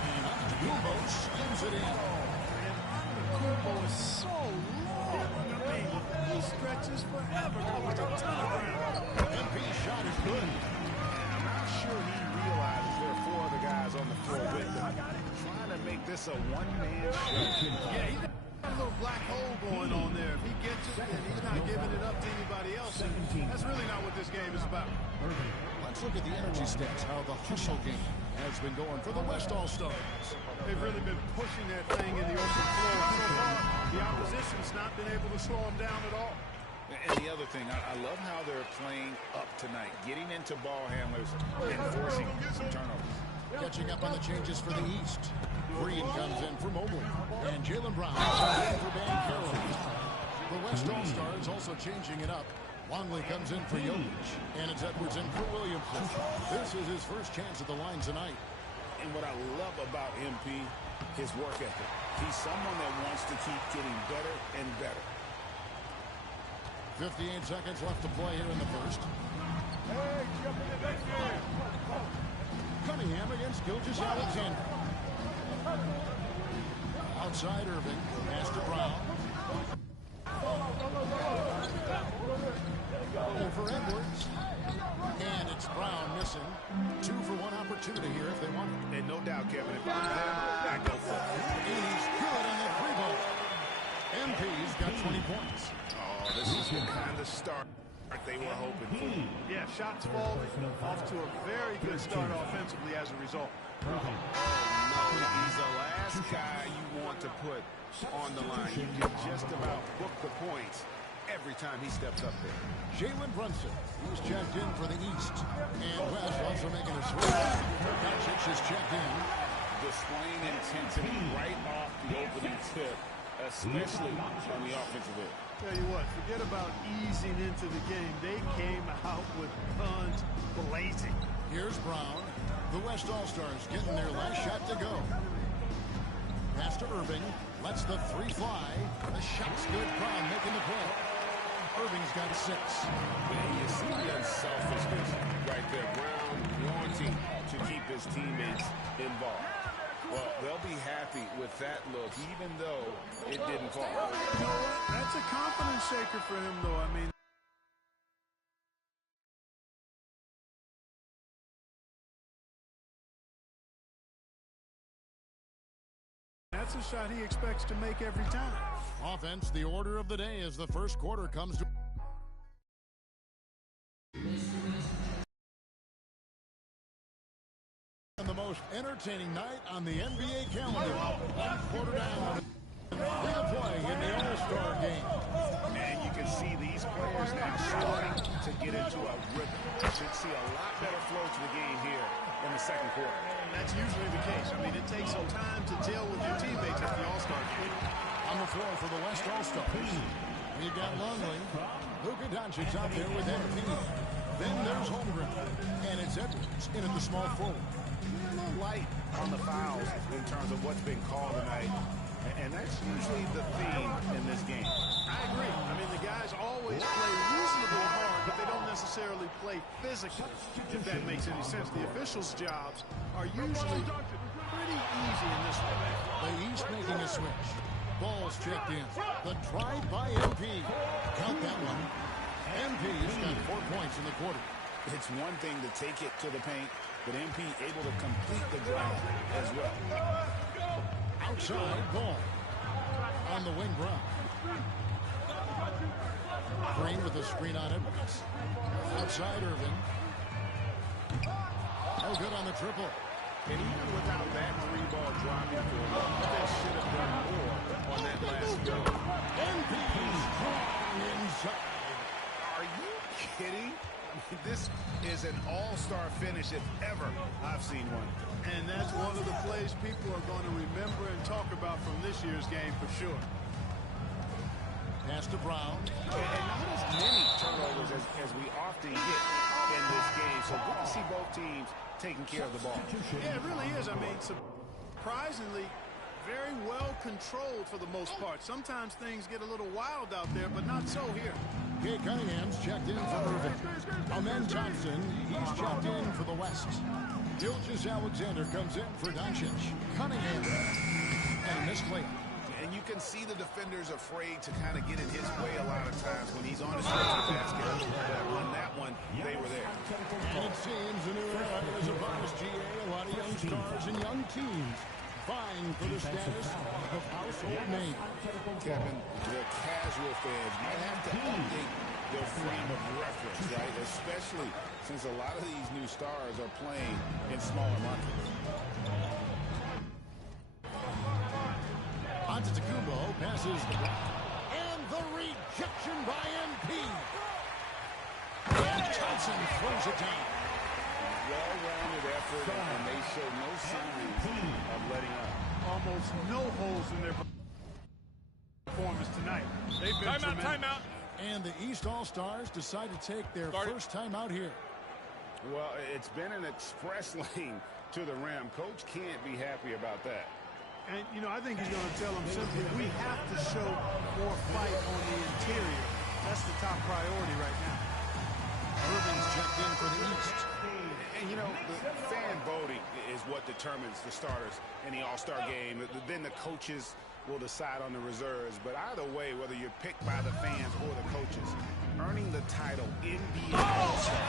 And Antetokounmpo slams it in. And Antetokounmpo is so long. I mean, he stretches forever. Covers a ton of ground. MP's shot is good. I'm not sure he realizes there are 4 other guys on the floor with him. Trying to make this a one-man show. Yeah, he's got a little black hole going on there. If he gets it, then he's not giving it up to anybody else. And that's really not what this game is about. Let's look at the energy stats, how the hustle game has been going for the West All-Stars. They've really been pushing that thing in the open floor. So far, the opposition's not been able to slow them down at all. And the other thing, I love how they're playing up tonight, getting into ball handlers and forcing some turnovers. Catching up on the changes for the East. Green comes in for Mobley. And Jaylen Brown comes in for Banchero. The West All-Stars also changing it up. Longley comes in for Jokic. And it's Edwards in for Williamson. This is his first chance at the line tonight. And what I love about MP, his work ethic. He's someone that wants to keep getting better and better. 58 seconds left to play here in the first. Cunningham against Gilgeous-Alexander. Outside Irving. Pass to Brown. Over Edwards. And it's Brown missing. 2 for 1 opportunity here if they want it. And no doubt, Kevin, if I'm them, I go for it. And he's good on that 3-ball. MP's got 20 points. Oh, this is the kind of start they were hoping for. Yeah, shots fall off to a very good start offensively as a result. Oh, no, he's the last guy you want to put on the line. You can just about book the points every time he steps up there. Jalen Brunson, he's checked in for the East. And West also making a switch. Doncic is checked in. Displaying intensity right off the opening tip, especially on the offensive end. Tell you what, forget about easing into the game. They came out with guns blazing. Here's Brown. The West All-Stars getting their last shot to go. Pass to Irving. Lets the 3 fly. The shot's good. Brown making the play. Irving's got 6. Man, you see the unselfishness right there. Brown wanting to keep his teammates involved. Well, they'll be happy with that look, even though it didn't fall. You know what? That's a confidence shaker for him, though. I mean, that's a shot he expects to make every time. Offense, the order of the day as the first quarter comes to... The most entertaining night on the NBA calendar. One quarter down. They'll play in the All-Star game. And you can see these players now starting to get into a rhythm. You should see a lot better flow to the game here in the second quarter. And that's usually the case. I mean, it takes some time to gel with your teammates at the All-Star game. On the floor for the West All-Stars, you got Longley, Luka Doncic out there with MP. Then there's Holmgren, and it's Edwards in at the small forward. A little light on the fouls in terms of what's been called tonight. And that's usually the theme in this game. I agree. I mean, the guys always play reasonably hard, but they don't necessarily play physically, if that makes any sense. The officials' jobs are usually pretty easy in this one. The East making a switch. Ball's checked in. The drive by MP. Count that one. MP's got 4 points in the quarter. It's one thing to take it to the paint, but MP able to complete the drive as well. Outside ball. On the wing, Brown. Green with a screen on Edwards. Outside Irvin. No good on the triple. And even without that three-ball dropping for him, they should have done more on that last go. MP strong inside. Are you kidding? This is an all-star finish if ever I've seen one. And that's one of the plays people are going to remember and talk about from this year's game for sure. Pass to Brown. And not as many turnovers as we often get in this game. So good to see both teams taking care of the ball. Yeah, it really is. I mean, surprisingly, very well controlled for the most part. Sometimes things get a little wild out there, but not so here. Kay Cunningham's checked in for Irvin. Amen Thompson, he's checked in for the West. Gilgeous-Alexander comes in for Doncic. Cunningham. And a missed layup. And you can see the defenders afraid to kind of get in his way a lot of times when he's on his way to the basket. But on that one, they were there. And it seems the new era is upon us, GA. A lot of young stars and young teams vying for the status of household name. Kevin, the casual fans might have to update their frame of reference, right? Especially since a lot of these new stars are playing in smaller markets. Antetokounmpo passes the block. And the rejection by MP. And Thompson throws it down. Well-rounded effort, and they show no signs of letting up. Almost no holes in their performance tonight. They've been tremendous. Timeout. And the East All-Stars decide to take their first time out here. Well, it's been an express lane to the rim. Coach can't be happy about that. And, you know, I think he's going to tell them simply, we have to show more fight on the interior. That's the top priority right now. Irvin's checked in for the East. And, you know, the fan voting is what determines the starters in the All-Star game. Then the coaches will decide on the reserves. But either way, whether you're picked by the fans or the coaches, earning the title NBA All-Star,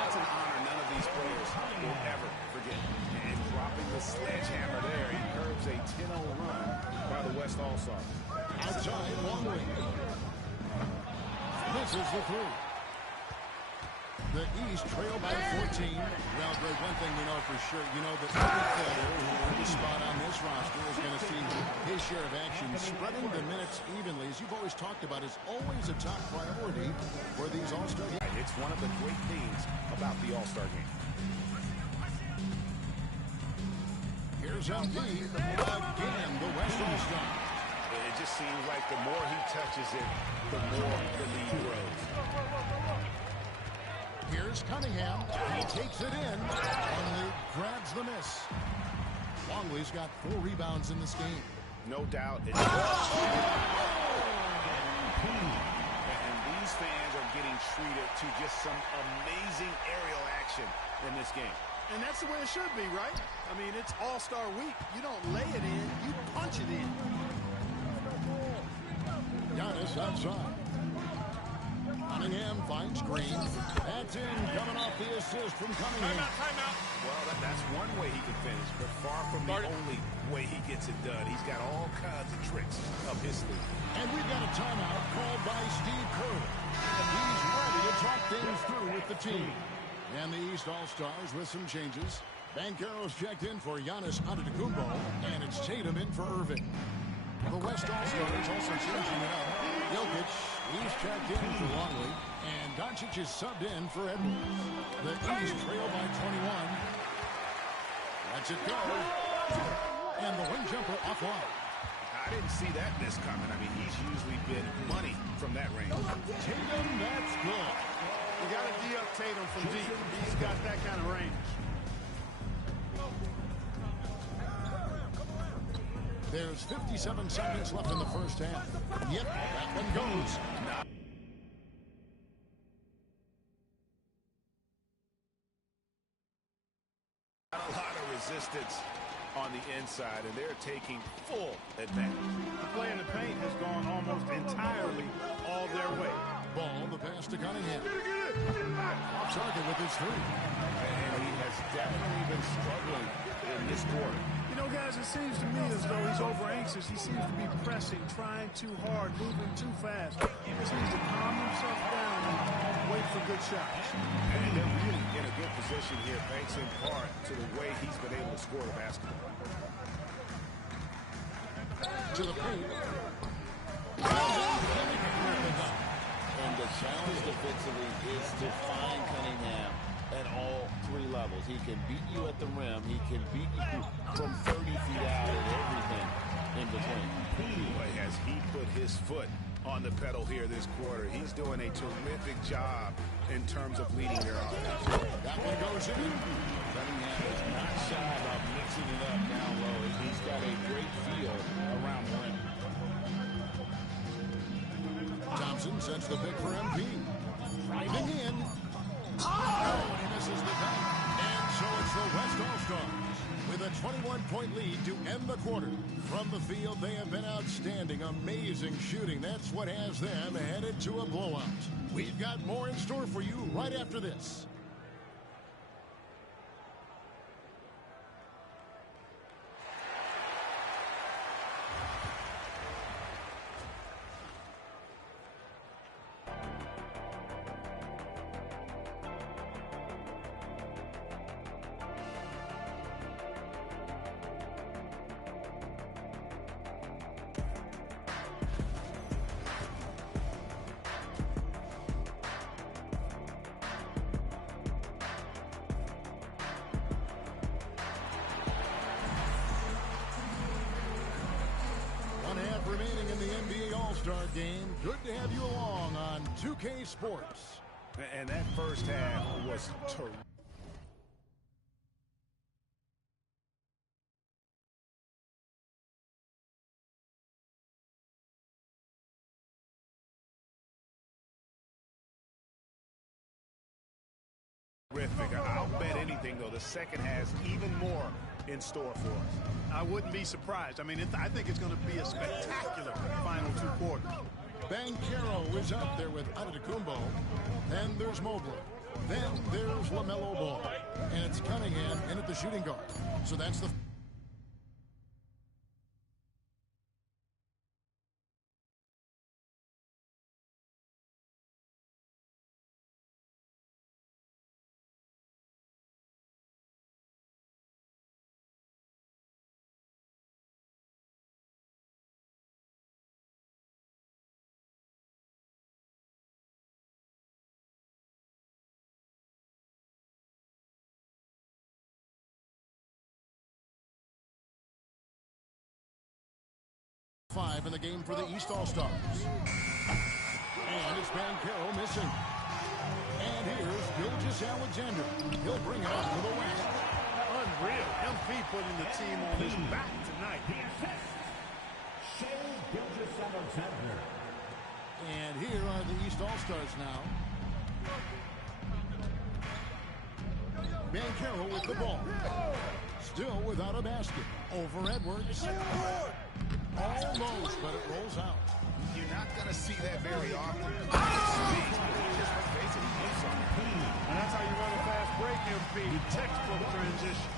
that's an honor none of these players will ever forget. And dropping the sledgehammer there, he curbs a 10-0 run by the West All-Star. Outside, Longley. Misses the three. The East trail by 14. Well, Greg, one thing we know for sure, you know that every player who earned a spot on this roster is going to see his share of action. Spreading the minutes evenly, as you've always talked about, is always a top priority for these All-Star games. It's one of the great things about the All-Star game. Here's MP again, the West All-Star. It just seems like the more he touches it, the more the lead grows. Here's Cunningham. He takes it in. Longley grabs the miss. Longley's got 4 rebounds in this game. No doubt. And these fans are getting treated to just some amazing aerial action in this game. And that's the way it should be, right? I mean, it's All-Star Week. You don't lay it in, you punch it in. Giannis outside. Cunningham finds Green. That's in, coming off the assist from Cunningham. Timeout. Well, that's one way he can finish, but far from the only way he gets it done. He's got all kinds of tricks up his sleeve. And we've got a timeout called by Steve Kerr. And he's ready to talk things through with the team. And the East All-Stars with some changes. Banchero's checked in for Giannis Antetokounmpo, and it's Tatum in for Irving. The West All-Stars also changing it up. Jokic, he's checked in for Longley, and Doncic is subbed in for Edwards. The East trail by 21. Lets it go. And the wing jumper offline. I didn't see that miss coming. I mean, he's usually been money from that range. Tatum, that's good. You got to D up Tatum from deep. He's got that kind of range. There's 57 seconds left in the first half. Yep, that one goes. A lot of resistance on the inside, and they're taking full advantage. The play in the paint has gone almost entirely all their way. Ball, the pass to Cunningham. Off target with his three. And he has definitely been struggling in this quarter. You know, guys, it seems to me as though he's over-anxious. He seems to be pressing, trying too hard, moving too fast. He just needs to calm himself down and wait for good shots. And they're really in a good position here, thanks in part to the way he's been able to score the basketball. To the paint. And the challenge defensively is to find Cunningham at all three levels. He can beat you at the rim. He can beat you from 30 feet out and everything in between. Boy, has he put his foot on the pedal here this quarter. He's doing a terrific job in terms of leading their offense. That one goes in. Cunningham is not shy about mixing it up down low. He's got a great feel around the rim. Thompson sets the pick for MP. Driving in. Oh, and he misses the dunk. And so it's the West All-Stars with a 21-point lead to end the quarter. From the field, they have been outstanding. Amazing shooting. That's what has them headed to a blowout. We've got more in store for you right after this. Remaining in the NBA All-Star game. Good to have you along on 2K Sports. And that first half was terrific. I'll bet anything, though, the second has even more in store for us. I wouldn't be surprised. I mean, I think it's going to be a spectacular final two quarters. Banchero is up there with Antetokounmpo. Then there's Mobley. Then there's LaMelo Ball. And it's Cunningham in at the shooting guard. So that's the... Five in the game for the East All-Stars. And it's Banchero missing. And here's Gilgeous-Alexander. He'll bring it up to the West. Unreal. MP putting the team on his back tonight. And here are the East All-Stars now. Banchero with the ball. Still without a basket. Over Edwards. Almost, but it rolls out. You're not going to see that very often. And that's how you run a fast break, MP. Textbook transition.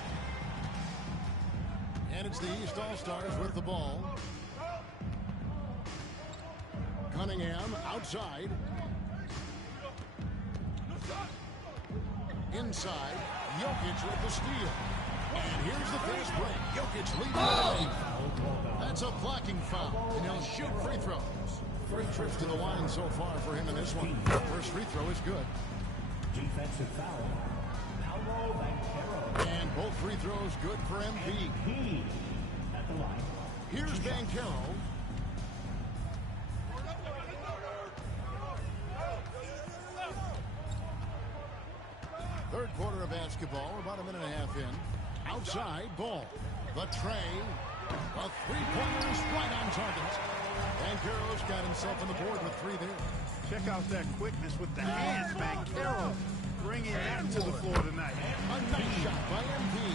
And it's the East All-Stars with the ball. Cunningham outside. Inside. Jokic with the steal. And here's the fast break. Jokic leading the lead. That's a blocking foul. And he'll shoot free throws. 3 trips to the line so far for him in this one. First free throw is good. Defensive foul. Paolo Banchero. And both free throws good for MP. At the line. Here's Banchero. Third quarter of basketball, about a minute and a half in. Outside, ball. The tray. A three-pointers right on target. Banchero's got himself on the board with 3 there. Check out that quickness with the hands. Banchero bringing that to the floor tonight. A nice shot by MP.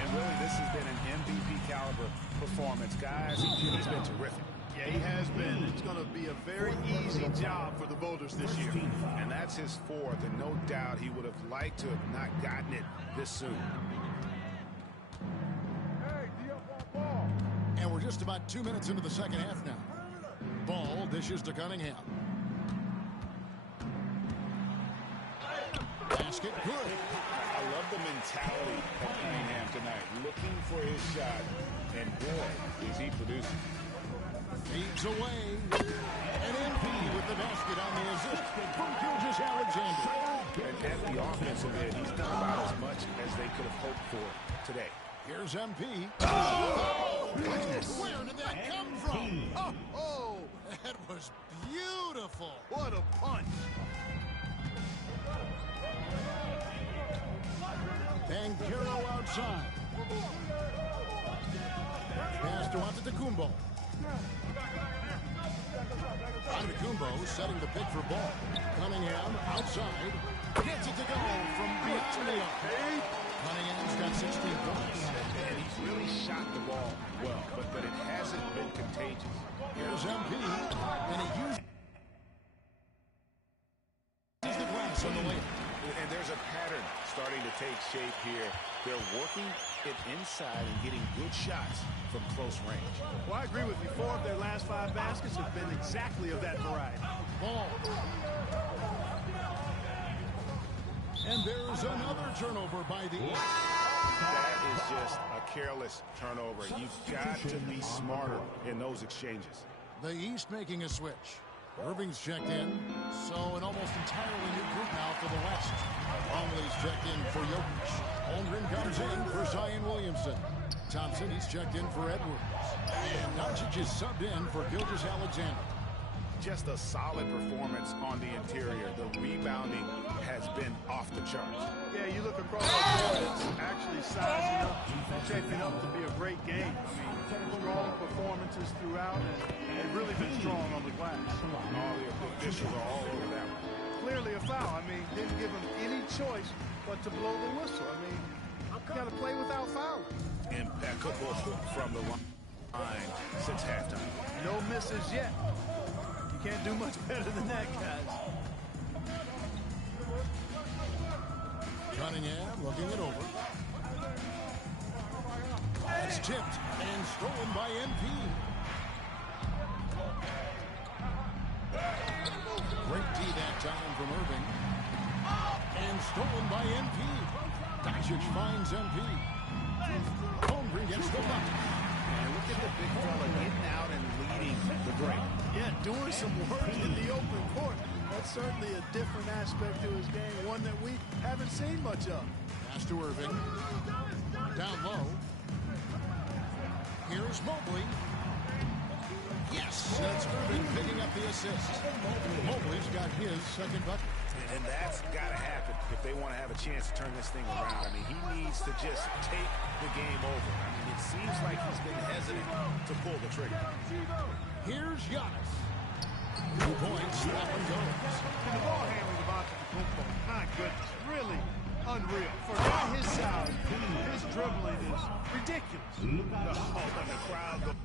And really, this has been an MVP caliber performance, guys. He's been terrific. Yeah, he has been. It's going to be a very easy job for the voters this year. And that's his 4th, and no doubt he would have liked to have not gotten it this soon. And we're just about 2 minutes into the second half now. Ball dishes to Cunningham. Basket good. I love the mentality of Cunningham tonight, looking for his shot, and boy, is he producing. Feeds away. And MP with the basket on the assist from Gilgeous-Alexander. And at the offensive end, he's done about as much as they could have hoped for today. Here's MP. Oh, goodness. Where did that come from? Oh, that was beautiful. What a punch. Banchero outside. Pass to Antetokounmpo. Antetokounmpo setting the pick for ball. Cunningham outside. Gets it to go from beyond the arc. Cunningham's got 16 points. And he's really shot the ball well, but it hasn't been contagious. Here's MP, and he uses the glass on the way. And there's a pattern starting to take shape here. They're working it inside and getting good shots from close range. Well, I agree with you. 4 of their last 5 baskets have been exactly of that variety. Ball. And there's another turnover by the East. That is just a careless turnover. You've got to be smarter in those exchanges. The East making a switch. Irving's checked in, so an almost entirely new group now for the West. Longley's checked in for Jokic. Holmgren comes in for Zion Williamson. Thompson, he's checked in for Edwards. And Doncic is subbed in for Gilgeous-Alexander. Just a solid performance on the interior. The rebounding has been off the charts. Yeah, you look across the board, it's actually sizing up, shaping up to be a great game. I mean, strong performances throughout, and they've really been strong on the glass. All the officials are all over that one. Clearly a foul. I mean, didn't give them any choice but to blow the whistle. I mean, you got to play without fouling. Impeccable from the line since halftime. No misses yet. You can't do much better than that, guys. Cunningham looking it over. It's tipped and stolen by MP. Great D that time from Irving. And stolen by MP. Doncic finds MP. Holmgren gets the bucket. And look at the big fella getting out and leading the break. Yeah, doing some work in the open court. That's certainly a different aspect to his game, one that we haven't seen much of. Pass to Irving. Down low. Here's Mobley. Yes, that's Irving picking up the assist. Mobley's got his second bucket. And that's got to happen if they want to have a chance to turn this thing around. I mean, he needs to just take the game over. I mean, it seems like he's been hesitant to pull the trigger. Here's Giannis. 2 points, that one goes. And the ball handling of Antetokounmpo, my goodness, really unreal. For a guy his size, his dribbling is ridiculous. Oh, and the crowd goes.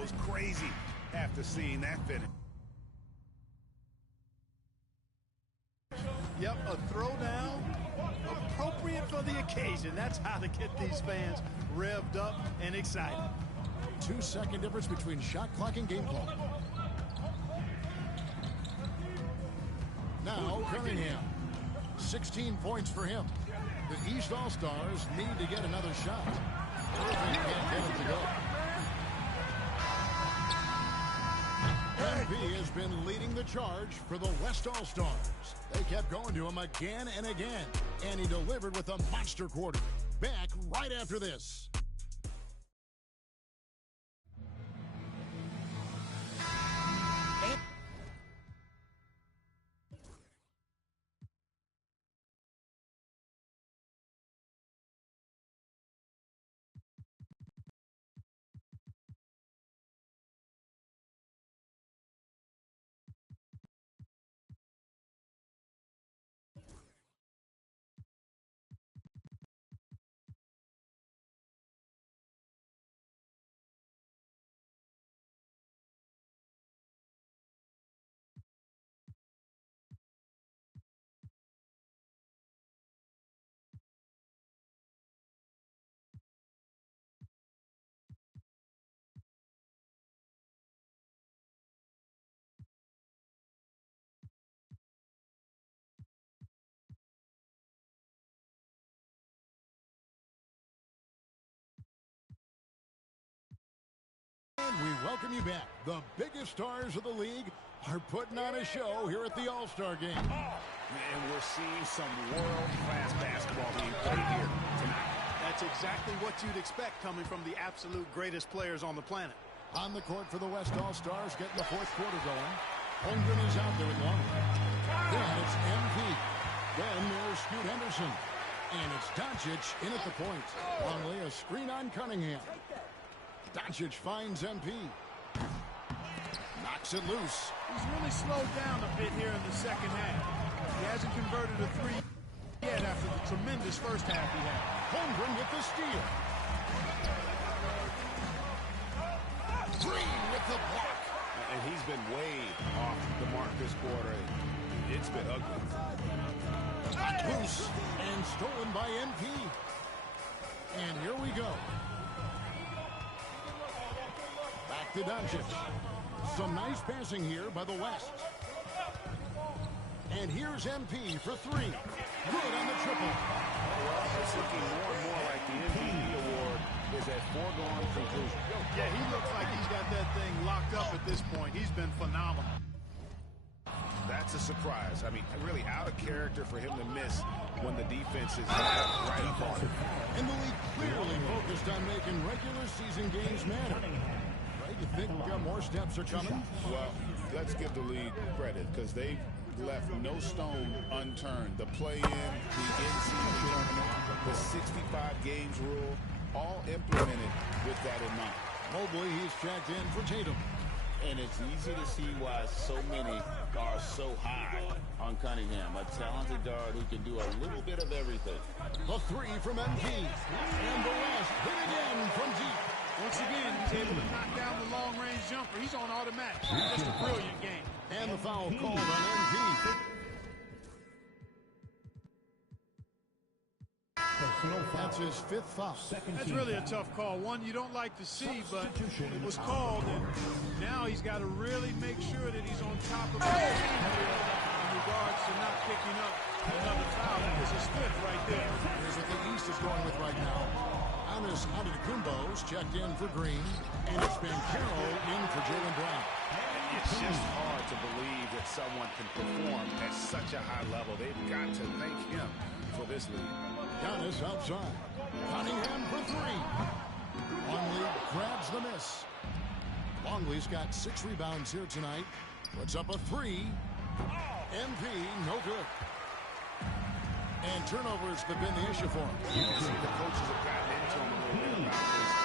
goes crazy after seeing that finish. Yep, a throwdown appropriate for the occasion. That's how to get these fans revved up and excited. 2-second difference between shot clock and game clock. Now Cunningham, 16 points for him. The East All-Stars need to get another shot. Irving can't get it to go. MP has been leading the charge for the West All-Stars. They kept going to him again and again, and he delivered with a monster quarter. Back right after this. And we welcome you back. The biggest stars of the league are putting on a show here at the All-Star Game. And we're seeing some world-class basketball being played here tonight. That's exactly what you'd expect coming from the absolute greatest players on the planet. On the court for the West All-Stars, getting the fourth quarter going. Holmgren is out there with Longley. Then it's MP. Then there's Scoot Henderson. And it's Doncic in at the point. Longley, a screen on Cunningham. Doncic finds MP. Knocks it loose. He's really slowed down a bit here in the second half. He hasn't converted a three yet after the tremendous first half he had. Holmgren with the steal. Green with the block. And he's been way off the mark this quarter. It's been ugly. Loose and stolen by MP. And here we go. Back to Doncic. Some nice passing here by the West. And here's MP for three. Good on the triple. Well, it's looking more and more like the MVP award is a foregone conclusion. Yeah, he looks like he's got that thing locked up at this point. He's been phenomenal. That's a surprise. I mean, really out of character for him to miss when the defense is right up on it. And the league clearly focused on making regular season games matter. Right? You think more steps are coming? Well, let's give the league credit because they've left no stone unturned. The play-in, the in-season tournament, the 65 games rule, all implemented with that in mind. Mobley, he's checked in for Tatum. And it's easy to see why so many are so high on Cunningham, a talented guard who can do a little bit of everything. The three from MP. And the West hit again from deep. Once again, he's able to knock down the long-range jumper. He's on automatic. Just a brilliant game. And the foul called on MP. That's his fifth foul. That's really a tough call. One you don't like to see, but it was called, and now he's got to really make sure that he's on top of it in regards to not picking up another foul. That was his fifth right there. Here's what the East is going with right now. Giannis Antetokounmpo's checked in for Green, and it's Banchero in for Jaylen Brown. It's just hard to believe that someone can perform at such a high level. They've got to thank him for this lead. Giannis outside. Cunningham for three. Longley grabs the miss. Longley's got 6 rebounds here tonight. Puts up a three. MP, no good. And turnovers have been the issue for him. You can see the coaches have gotten into him a little bit about this.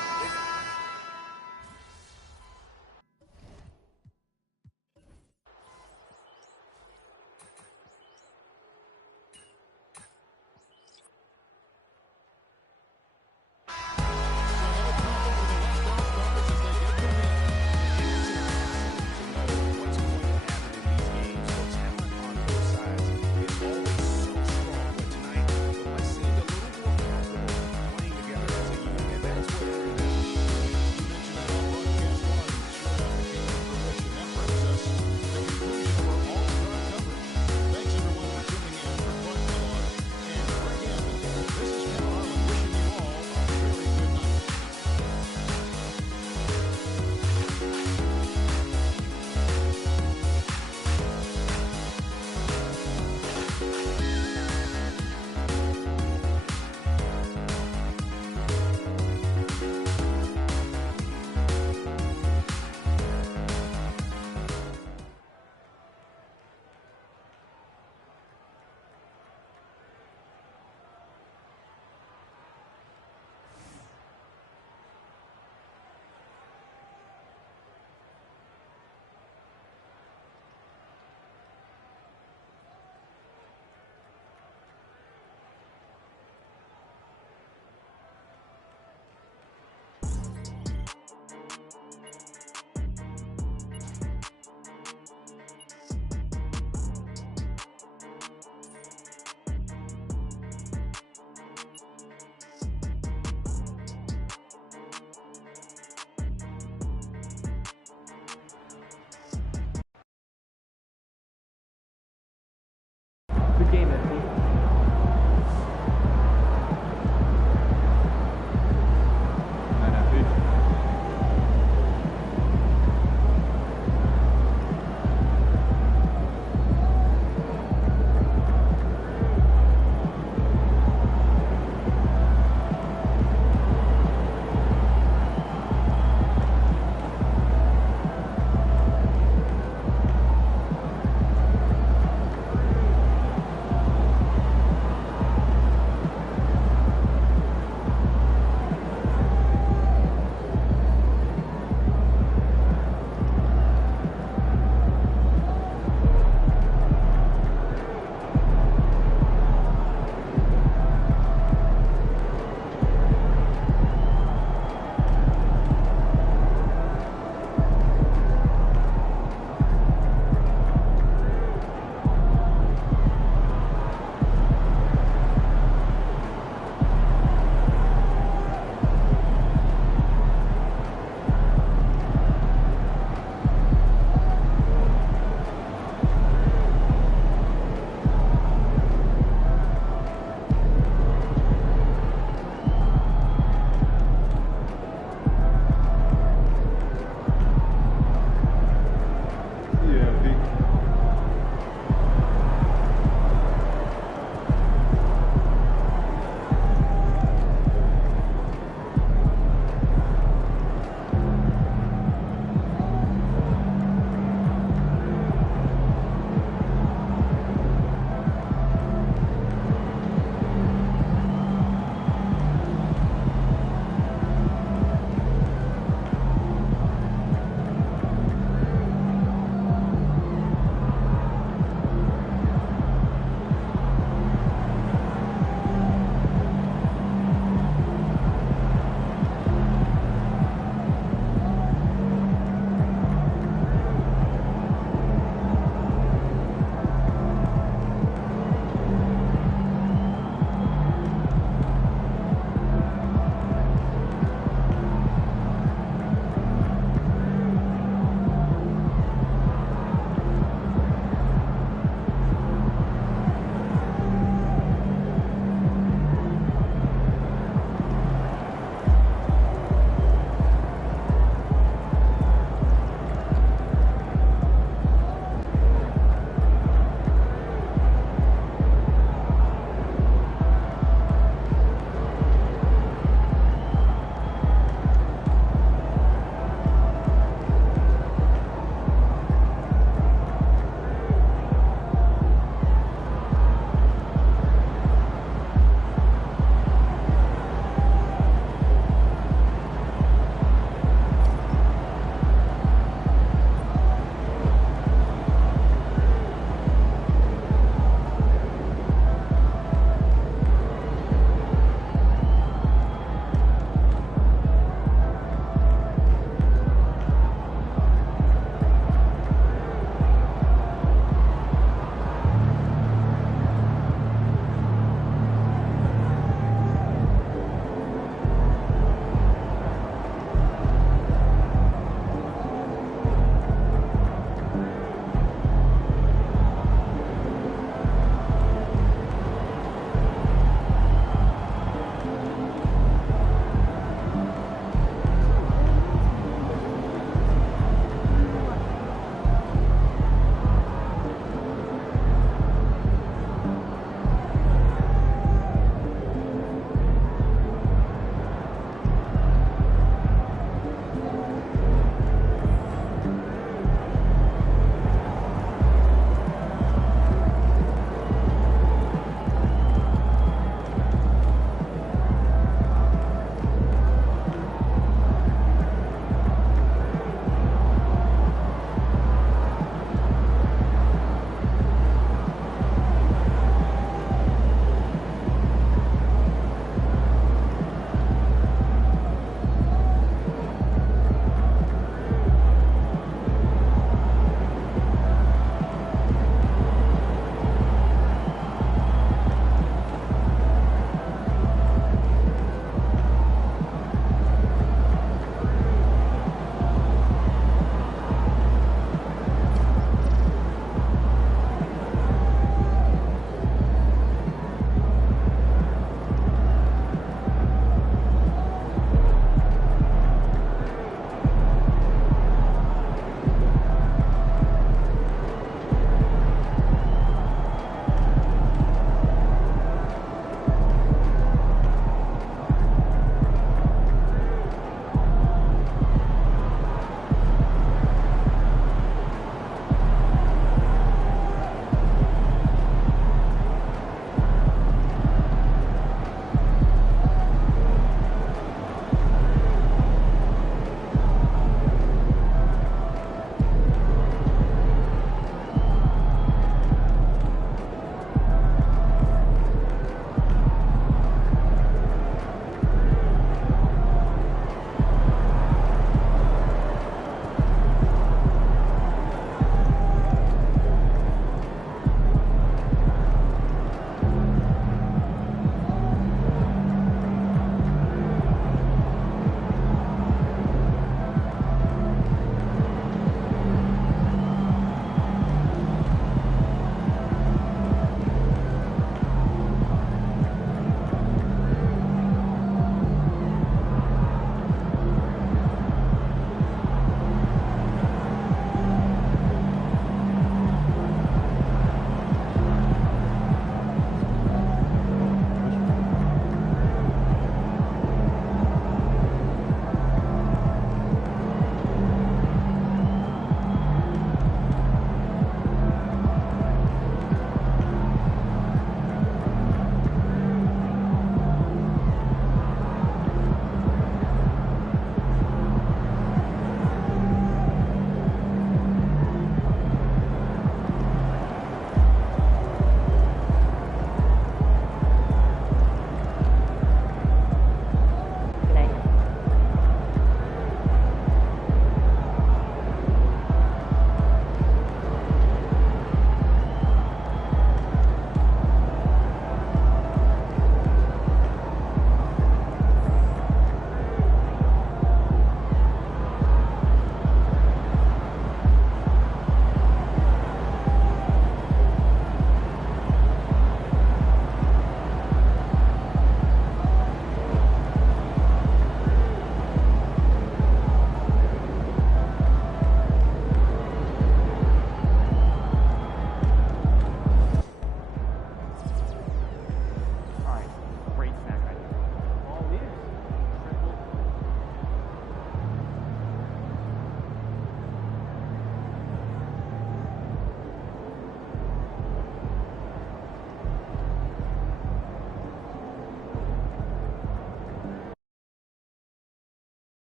Good game, MP.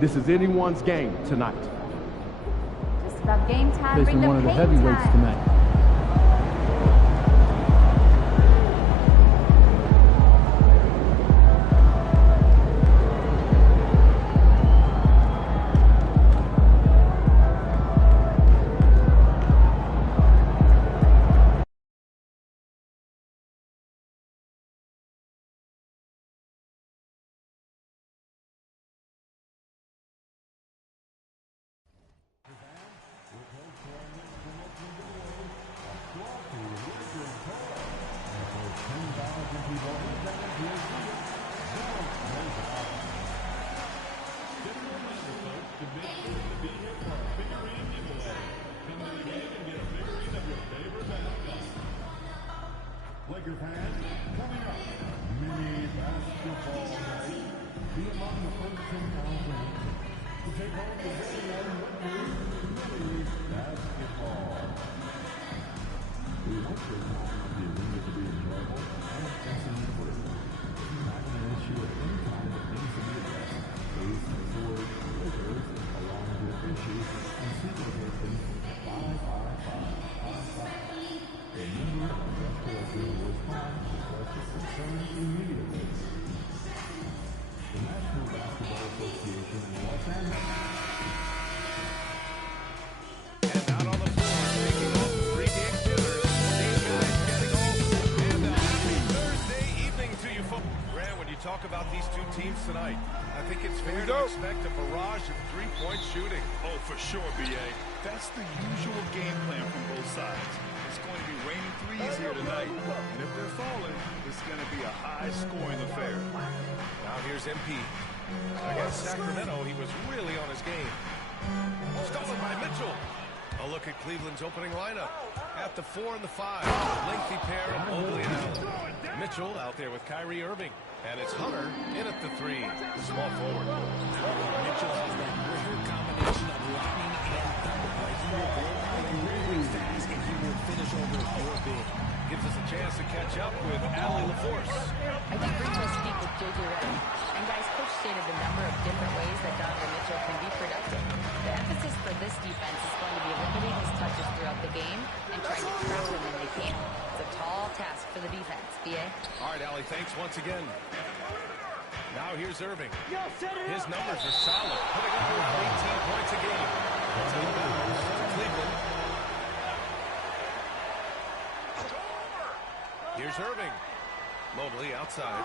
This is anyone's game tonight. Just about game time. Facing Bring one of the paint heavyweights time. tonight. Laker fans, coming up, mini basketball night. Be among the first 10,000 to take home the very own mini basketball. We want your time on the arena to be enjoyable and excellent for you. If you have an issue at any time that needs to be addressed, please forward Lakers along with issues and supervision 55555. A member of the director will respond to questions concerns immediately. The National Basketball Association in Los Angeles. And out on the floor, taking off the three-game killers. These guys getting off. And a happy Thursday evening to you folks. Grant, when you talk about these two teams tonight, I think it's fair to expect a barrage of three-point shooting. Oh, for sure, B.A. That's the usual game plan from both sides. It's going to be raining threes here tonight, and if they're falling, it's going to be a high-scoring affair. Now here's MP. Against Sacramento, he was really on his game. Stolen by Mitchell. A look at Cleveland's opening lineup. At the 4 and the 5, lengthy pair of Mobley and Allen. Mitchell out there with Kyrie Irving. And it's Hunter in at the 3, small forward. Mitchell has that rare combination of lightning and thunder. He will go really fast, and he will finish over your big. Gives us a chance to catch up with Allie LaForce. I think we're going to speak with J.J. Redick. And guys, Coach stated a number of different ways that Donovan Mitchell can be productive. The emphasis for this defense is going to be limiting his touches throughout the game and trying to trap him when they can. It's a tall task for the defense. B.A. All right, Allie, thanks once again. Now here's Irving. His numbers are solid, putting up over 18 points a game. It's out of bounds to Cleveland. Here's Irving. Mobley outside.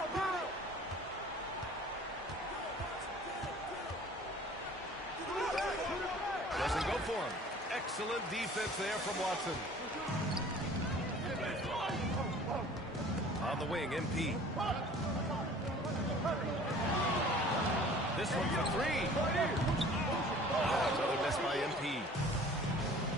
Doesn't go for him. Excellent defense there from Watson. On the wing, MP. This one for 3. Oh, another miss by MP.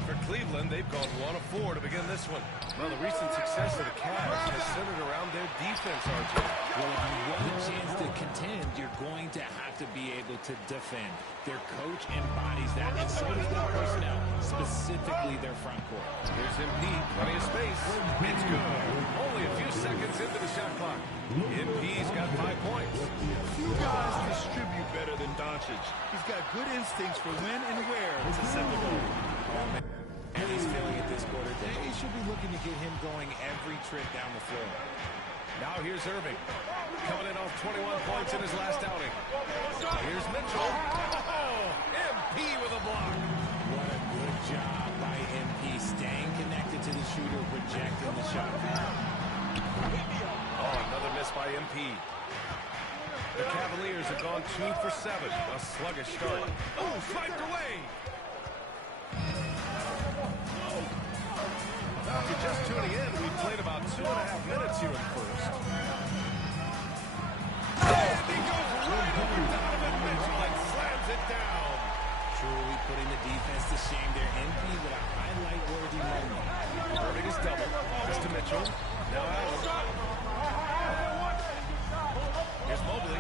For Cleveland, they've gone 1 of 4 to begin this one. Well, the recent success of the Cavs has centered around their defense, RJ. Well, if you want a chance to contend, you're going to have to be able to defend. Their coach embodies that, and so does their personnel, specifically their front court. Here's MP, plenty of space. It's good. Only a few seconds into the shot clock. MP's got 5 points. Few guys distribute better than Doncic. He's got good instincts for when and where to set the ball. And he's feeling it this quarter. They should be looking to get him going every trip down the floor. Now here's Irving. Coming in off 21 points in his last outing. Here's Mitchell. Oh, MP with a block. What a good job by MP, staying connected to the shooter, rejecting the shot. Oh, another miss by MP. The Cavaliers have gone 2 for 7. A sluggish start. Oh, swiped away. Now, if you're just tuning in, we've played about 2.5 minutes here in the first. And he goes right over Donovan Mitchell and slams it down. Truly putting the defense to shame there. MP with a highlight-worthy moment. Irving is double. This to Mitchell. Now Allen. Here's Mobley.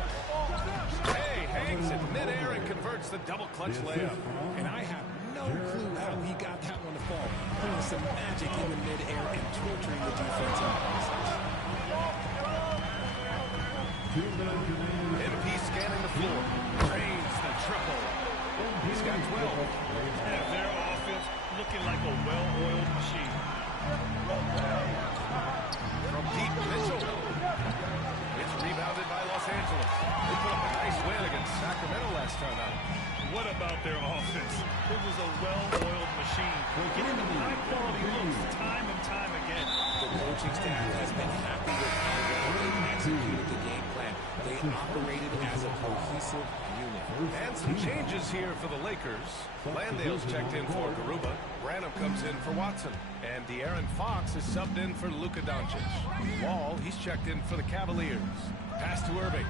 Hey, hangs in midair and converts the double clutch layup. And I have no clue how he got that one to fall. Pulling some magic in the midair and torturing the defense in the process. MP scanning the floor. Drains the triple. He's got 12. Their offense looking like a well-oiled machine. From deep, Mitchell. It's rebounded by Los Angeles. They put up a nice win against Sacramento last time out. What about their offense? It was a well-oiled machine, getting them high-quality looks time and time again. The coaching staff has been happy with how well they executed the game plan. They operated as a cohesive unit. And some changes here for the Lakers. Landale's checked in for Garuba. Branham comes in for Watson. And De'Aaron Fox is subbed in for Luka Doncic. Wall, he's checked in for the Cavaliers. Pass to Irving.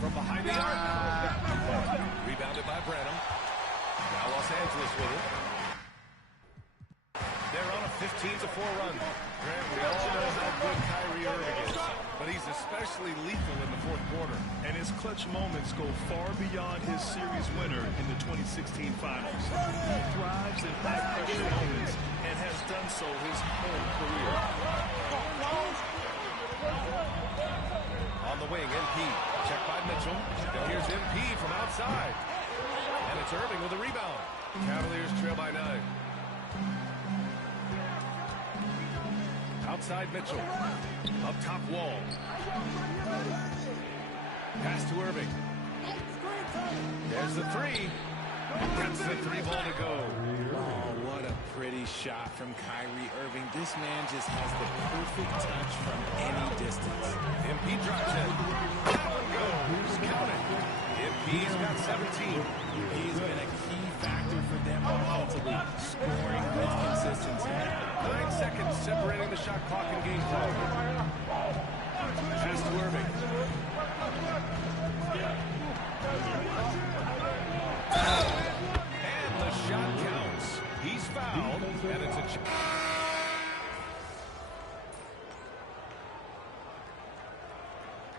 From behind the arc. Rebounded by Branham. Now Los Angeles with it. They're on a 15-4 run. Grant, we all know how good Kyrie Irving is, but he's especially lethal in the fourth quarter. And his clutch moments go far beyond his series winner in the 2016 finals. He thrives in high-pressure moments and has done so his whole career. On the wing, MP. Checked by Mitchell. And here's MP from outside. And it's Irving with a rebound. Cavaliers trail by 9. Outside Mitchell. Up top Wall. Pass to Irving. There's the three. Gets the 3-ball to go. Oh, what a pretty shot from Kyrie Irving. This man just has the perfect touch from any distance. MP drops it. That one goes. Count it. MP's got 17. He's been a key factor for them offensively, scoring with consistency. 9 seconds separating the shot clock and game clock. Pass to Irving. And the shot counts. He's fouled, and it's a...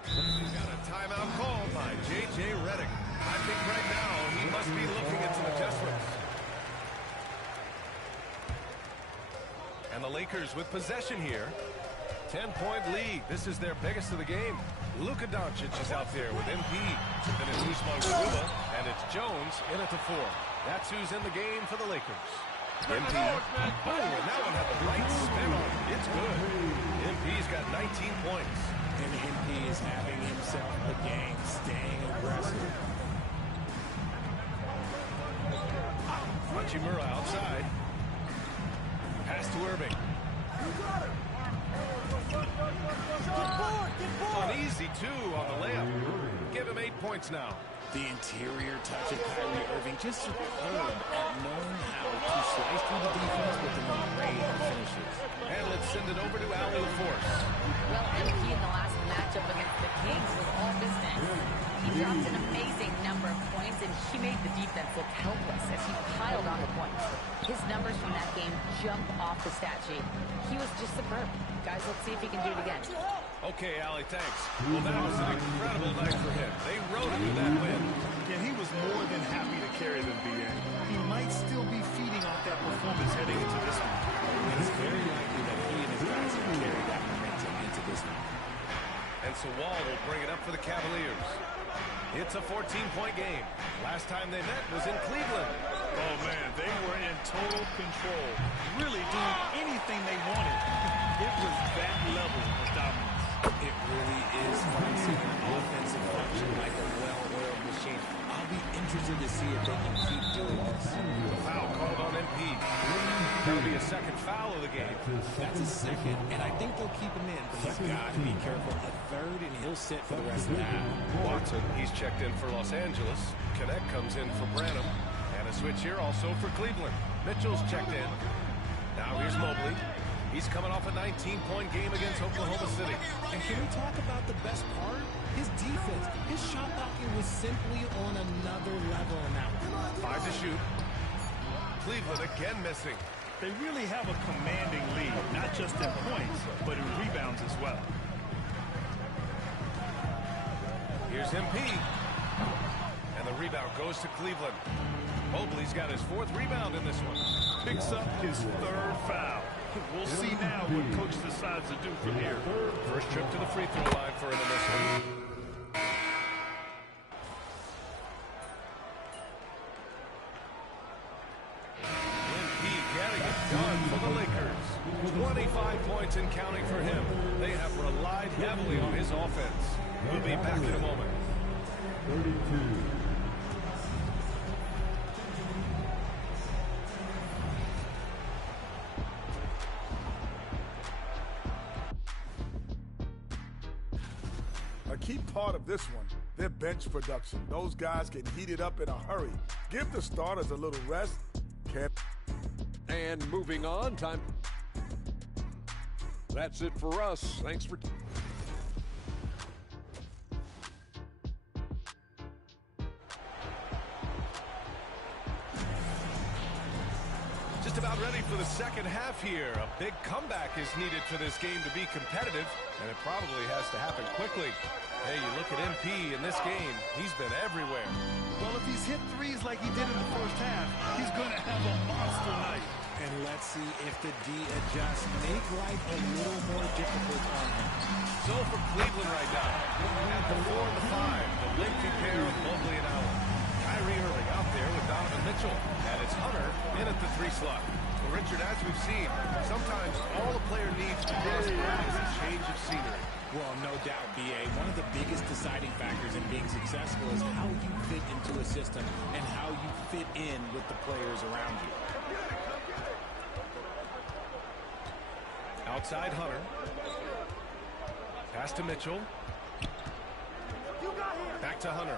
He's got a timeout called by J.J. Redick. I think right now he must be looking at some adjustments. And the Lakers with possession here. 10-point lead. This is their biggest of the game. Luka Doncic is out there with MP. Then it's Usman Garuba, and it's Jones in at the 4. That's who's in the game for the Lakers. MP. Oh, and that one had the right spin on it. It's good. MP's got 19 points. And MP is having himself a game, staying aggressive. Hachimura outside. Pass to Irving. Uneasy, too, on the layup. Give him 8 points now. The interior touch of Kyrie Irving just superb at knowing how to slice through the defense with an array of finishes. And let's send it over to Allie LaForce. Well, MP in the last matchup against the Kings was all business. He dropped an amazing number of points, and he made the defense look helpless as he piled on the points. His numbers from that game jump off the stat sheet. He was just superb. Guys, let's see if he can do it again. Okay, Allie, thanks. Well, that was an incredible night for him. They rode him to that win. Yeah, he was more than happy to carry them, B.A. He might still be feeding off that performance heading into this one. And it's very likely that he and his guys will carry that momentum into this one. And so Wall will bring it up for the Cavaliers. It's a 14-point game. Last time they met was in Cleveland. Oh, man, they were in total control, really doing anything they wanted. It was that level of dominance. It really is fun seeing an offensive function like a well-oiled machine. I'll be interested to see if they can keep doing this. The foul called on MP. That'll be a second foul of the game. That's a second, and I think they'll keep him in. But he's got to be careful. A third, and he'll sit for the rest of the half. Watson, he's checked in for Los Angeles. Connect comes in for Branham. And a switch here also for Cleveland. Mitchell's checked in. Now here's Mobley. He's coming off a 19-point game against Oklahoma City. And can we talk about the best part? His defense. His shot blocking was simply on another level in that one. 5 to shoot. Cleveland again missing. They really have a commanding lead, not just in points, but in rebounds as well. Here's MP. And the rebound goes to Cleveland. Mobley's got his 4th rebound in this one. Picks up his 3rd foul. We'll see now what coach decides to do from here. First trip to the free throw line for him in this one. done for the Lakers. 25 points and counting for him. They have relied heavily on his offense. We'll be back in a moment. 32. A key part of this one, their bench production. Those guys get heated up in a hurry. Give the starters a little rest. And moving on, time. That's it for us. Thanks for... Just about ready for the second half here. A big comeback is needed for this game to be competitive, and it probably has to happen quickly. Hey, you look at MP in this game, he's been everywhere. Well, if he's hit threes like he did in the first half, he's going to have a monster night. And let's see if the D adjusts, make life a little more difficult on him. So for Cleveland right now, at the 4 and the 5, the lengthy pair of Mobley and Allen. Kyrie Irving out there with Donovan Mitchell, and it's Hunter in at the 3 slot. Well, Richard, as we've seen, sometimes all a player needs to prosper is a change of scenery. Well, no doubt, B.A. One of the biggest deciding factors in being successful is how you fit into a system and how you fit in with the players around you. Outside Hunter. Pass to Mitchell. Back to Hunter.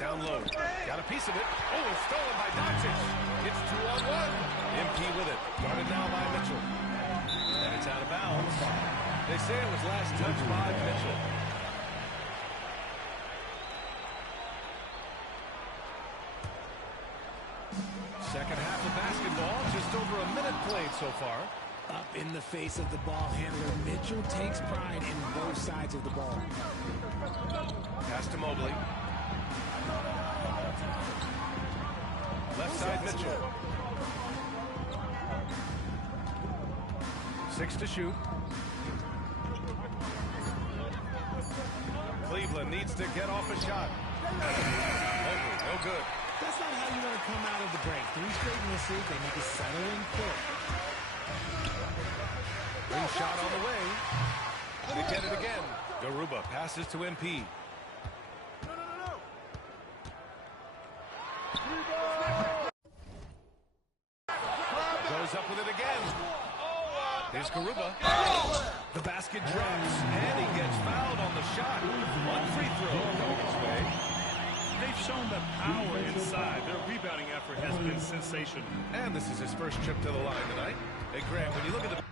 Down low. Got a piece of it. Oh, it's stolen by Doncic. It's 2-on-1. MP with it. Guarded now by Mitchell. And it's out of bounds. They say it was last touched by Mitchell. Second half of basketball, just over a minute played so far. Up in the face of the ball handler, Mitchell takes pride in both sides of the ball. Pass to Mobley. Left side Mitchell. 6 to shoot. Cleveland needs to get off a shot. Mobley, no good. That's not how you want to come out of the break. 3 straight misses, they need to settle in quick. Ring shot on the way. They get it again. Garuba passes to MP. Goes up with it again. Here's Garuba. The basket drops, and he gets fouled on the shot. One free throw going his way. They've shown the power inside. Their rebounding effort has been sensational. And this is his first trip to the line tonight. Hey, Graham, when you look at the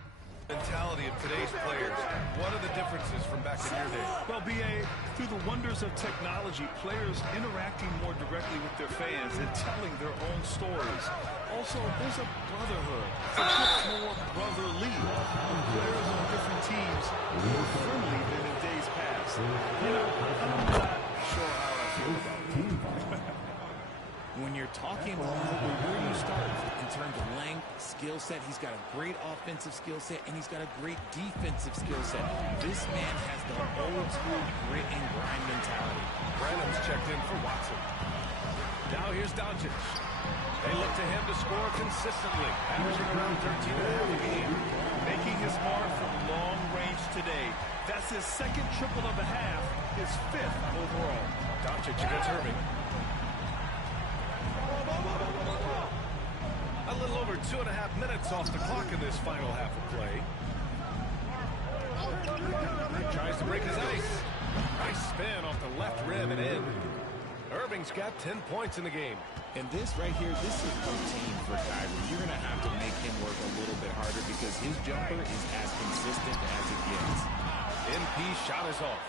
mentality of today's players, what are the differences from back in your day? Well, B.A., through the wonders of technology, players interacting more directly with their fans and telling their own stories. Also, there's a brotherhood. It's a bit more brotherly. Players on different teams more friendly than in days past. You know, I'm not sure how I feel about it. When you're talking about where you start in terms of length, skill set, he's got a great offensive skill set, and he's got a great defensive skill set. This man has the old school grit and grind mentality. Branham's checked in for Watson. Now here's Doncic. They look to him to score consistently, averaging around 13.5 a game. Making his mark from long range today. That's his second triple of the half, his 5th overall. Doncic against Irving. A little over 2.5 minutes off the clock in this final half of play. Tries to break his ice. Nice spin off the left rim and in. Irving's got 10 points in the game. And this right here, this is routine for Kyrie. You're going to have to make him work a little bit harder because his jumper is as consistent as it gets. MP shot is off.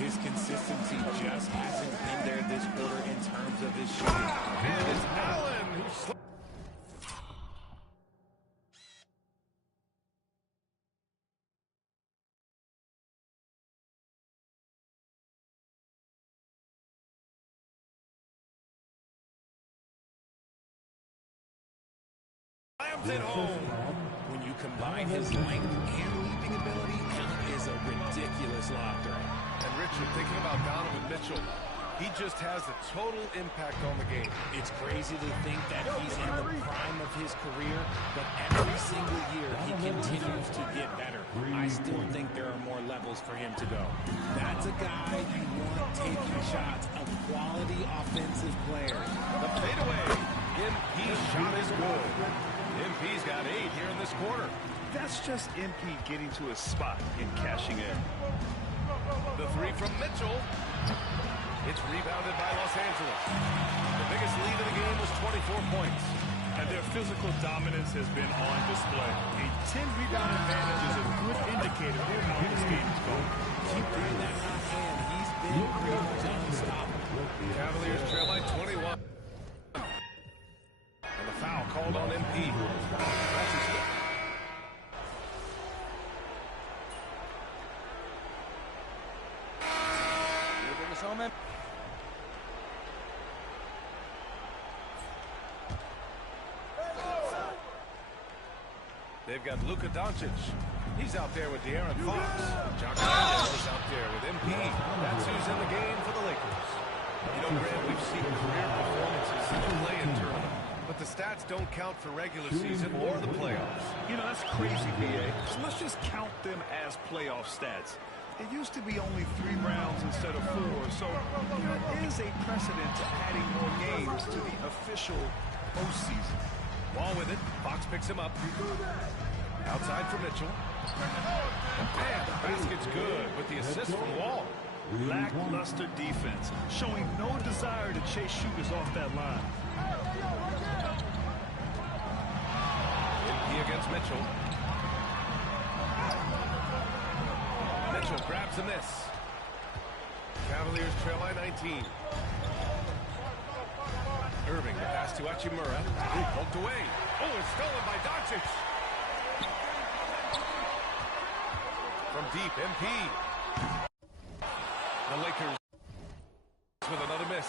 His consistency just hasn't been there this quarter in terms of his shooting. And it's Allen who slipped. At home. When you combine his length and leaping ability, Allen is a ridiculous lob threat. And Richard, thinking about Donovan Mitchell, He just has a total impact on the game. It's crazy to think that he's in the prime of his career, but every single year he continues to get better. I still think there are more levels for him to go. That's a guy you want taking shots, a quality offensive player. The fadeaway. MP's shot is good. MP's got 8 here in this quarter. That's just MP getting to his spot and cashing in. The 3 from Mitchell. It's rebounded by Los Angeles. The biggest lead of the game was 24 points. And their physical dominance has been on display. A 10-rebound advantage is a good indicator of how this game is going. Keep bringing that hot hand. He's been pretty much unstoppable. Cavaliers trail by 21. And the foul called on MP. They've got Luka Doncic. He's out there with De'Aaron Fox. John Collins is out there with MP. That's who's in the game for the Lakers. You know, Grant, we've seen career performances in the play-in tournament, but the stats don't count for regular season or the playoffs. You know, that's crazy, BA. So let's just count them as playoff stats. It used to be only 3 rounds instead of 4, so there is a precedent to adding more games to the official postseason. Wall with it. Fox picks him up. Outside for Mitchell. And the basket's good with the assist from Wall. Lackluster defense, showing no desire to chase shooters off that line. He against Mitchell. Mitchell grabs a miss. Cavaliers trail by 19. Irving, the pass to Hachimura. Poked away. Oh, it's stolen by Doncic. From deep, MP. The Lakers with another miss.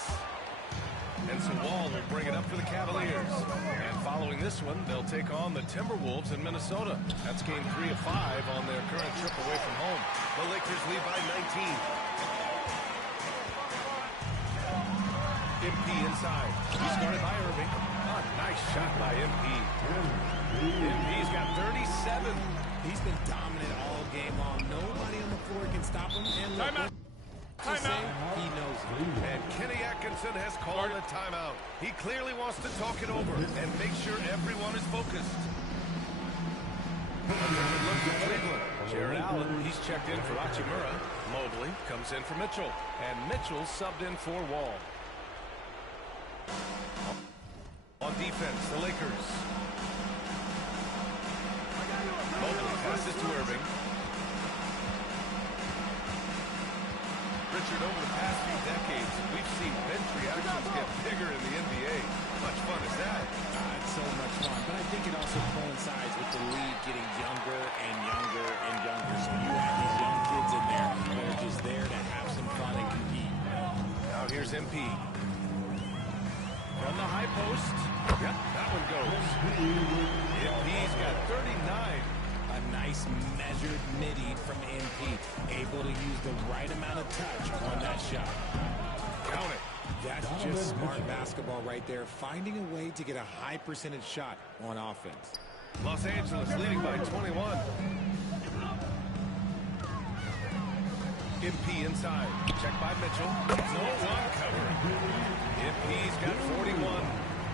And so Wall will bring it up for the Cavaliers. And following this one, they'll take on the Timberwolves in Minnesota. That's game 3 of 5 on their current trip away from home. The Lakers lead by 19. MP inside. He's guarded by Irving. Oh, nice shot by MP. MP's got 37. He's been dominant all game long. Nobody on the floor can stop him. And look, Timeout. He knows it. And Kenny Atkinson has called a timeout. He clearly wants to talk it over and make sure everyone is focused. Look for Cleveland. Jared Allen, he's checked in for Hachimura. Mobley comes in for Mitchell. And Mitchell subbed in for Wall. On defense, the Lakers. Mobley passes to Irving. Richard, over the past few decades, we've seen bench reactions get bigger in the NBA. How much fun is that? It's so much fun, but I think it also coincides with the league getting younger and younger and younger. So you have these young kids in there that are just there to have some fun and compete. Now here's MP. From the high post. Yep, that one goes. MP's got 39. A nice measured midi from MP. Able to use the right amount of touch on that shot. Count it. That's just smart basketball right there. Finding a way to get a high percentage shot on offense. Los Angeles leading by 21. MP inside. Check by Mitchell. No one cover. MP's got 41.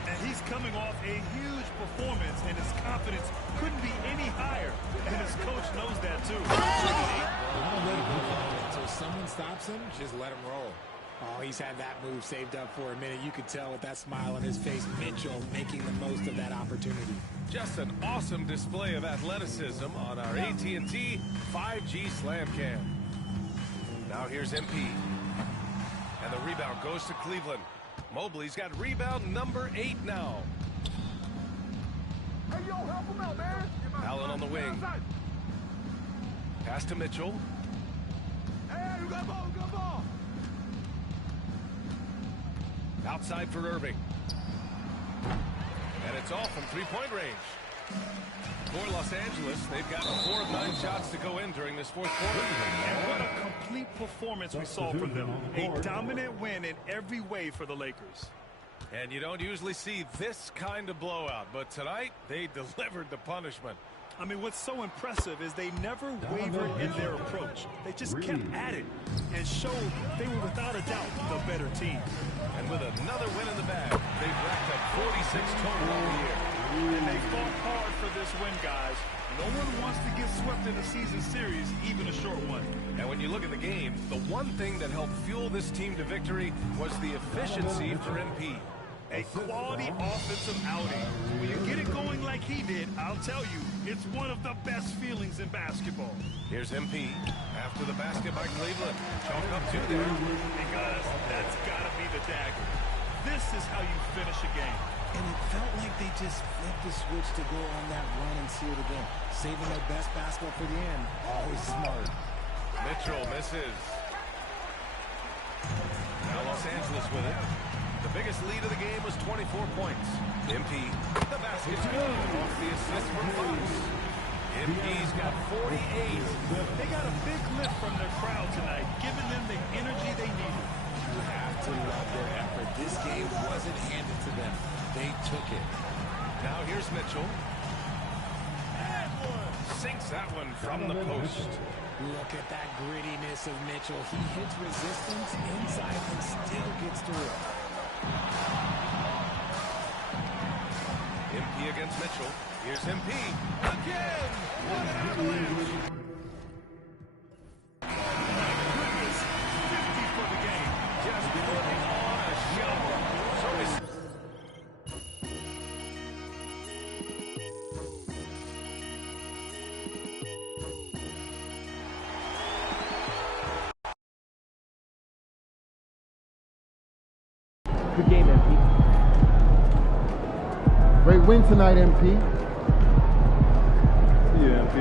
And he's coming off a huge performance, and his confidence couldn't be any higher. And his coach knows that, too. Until someone stops him, just let him roll. Oh, he's had that move saved up for a minute. You could tell with that smile on his face, Mitchell making the most of that opportunity. Just an awesome display of athleticism on our AT&T 5G Slam Cam. Now here's MP. And the rebound goes to Cleveland. Mobley's got rebound number 8 now. Hey, yo, help him out, man. Allen on the wing. Pass to Mitchell. Hey, you got ball, you got ball. Outside for Irving. And it's off from 3-point range. For Los Angeles, they've got 4 of 9 shots to go in during this fourth quarter. And what a complete performance we saw from them. A dominant win in every way for the Lakers. And you don't usually see this kind of blowout, but tonight they delivered the punishment. I mean, what's so impressive is they never wavered in their approach. They just kept at it and showed they were without a doubt the better team. And with another win in the bag, they've racked up 46 total on the year. And they fought hard for this win, guys. No one wants to get swept in a season series, even a short one. And when you look at the game, the one thing that helped fuel this team to victory was the efficiency for MP. A quality offensive outing. When you get it going like he did, I'll tell you, it's one of the best feelings in basketball. Here's MP after the basket by Cleveland. Chalk up 2 there. And guys, that's got to be the dagger. This is how you finish a game. And it felt like they just flipped the switch to go on that run and seal the game. Saving their best basketball for the end. Always smart. Mitchell misses. Now Los Angeles with it. The biggest lead of the game was 24 points. MP, the basket's good off the assist from Fox. MP's got 48. They got a big lift from their crowd tonight, giving them the energy they needed. You have to love their effort. This game wasn't handed to them. They took it. Now here's Mitchell. Sinks that one from the post. Look at that grittiness of Mitchell. He hits resistance inside and still gets through it. MP against Mitchell. Here's MP. Again! What an avalanche! Goodness, 50 for the game. Just putting on a show. So it's Good game, MP. Great win tonight, MP. Yeah, MP.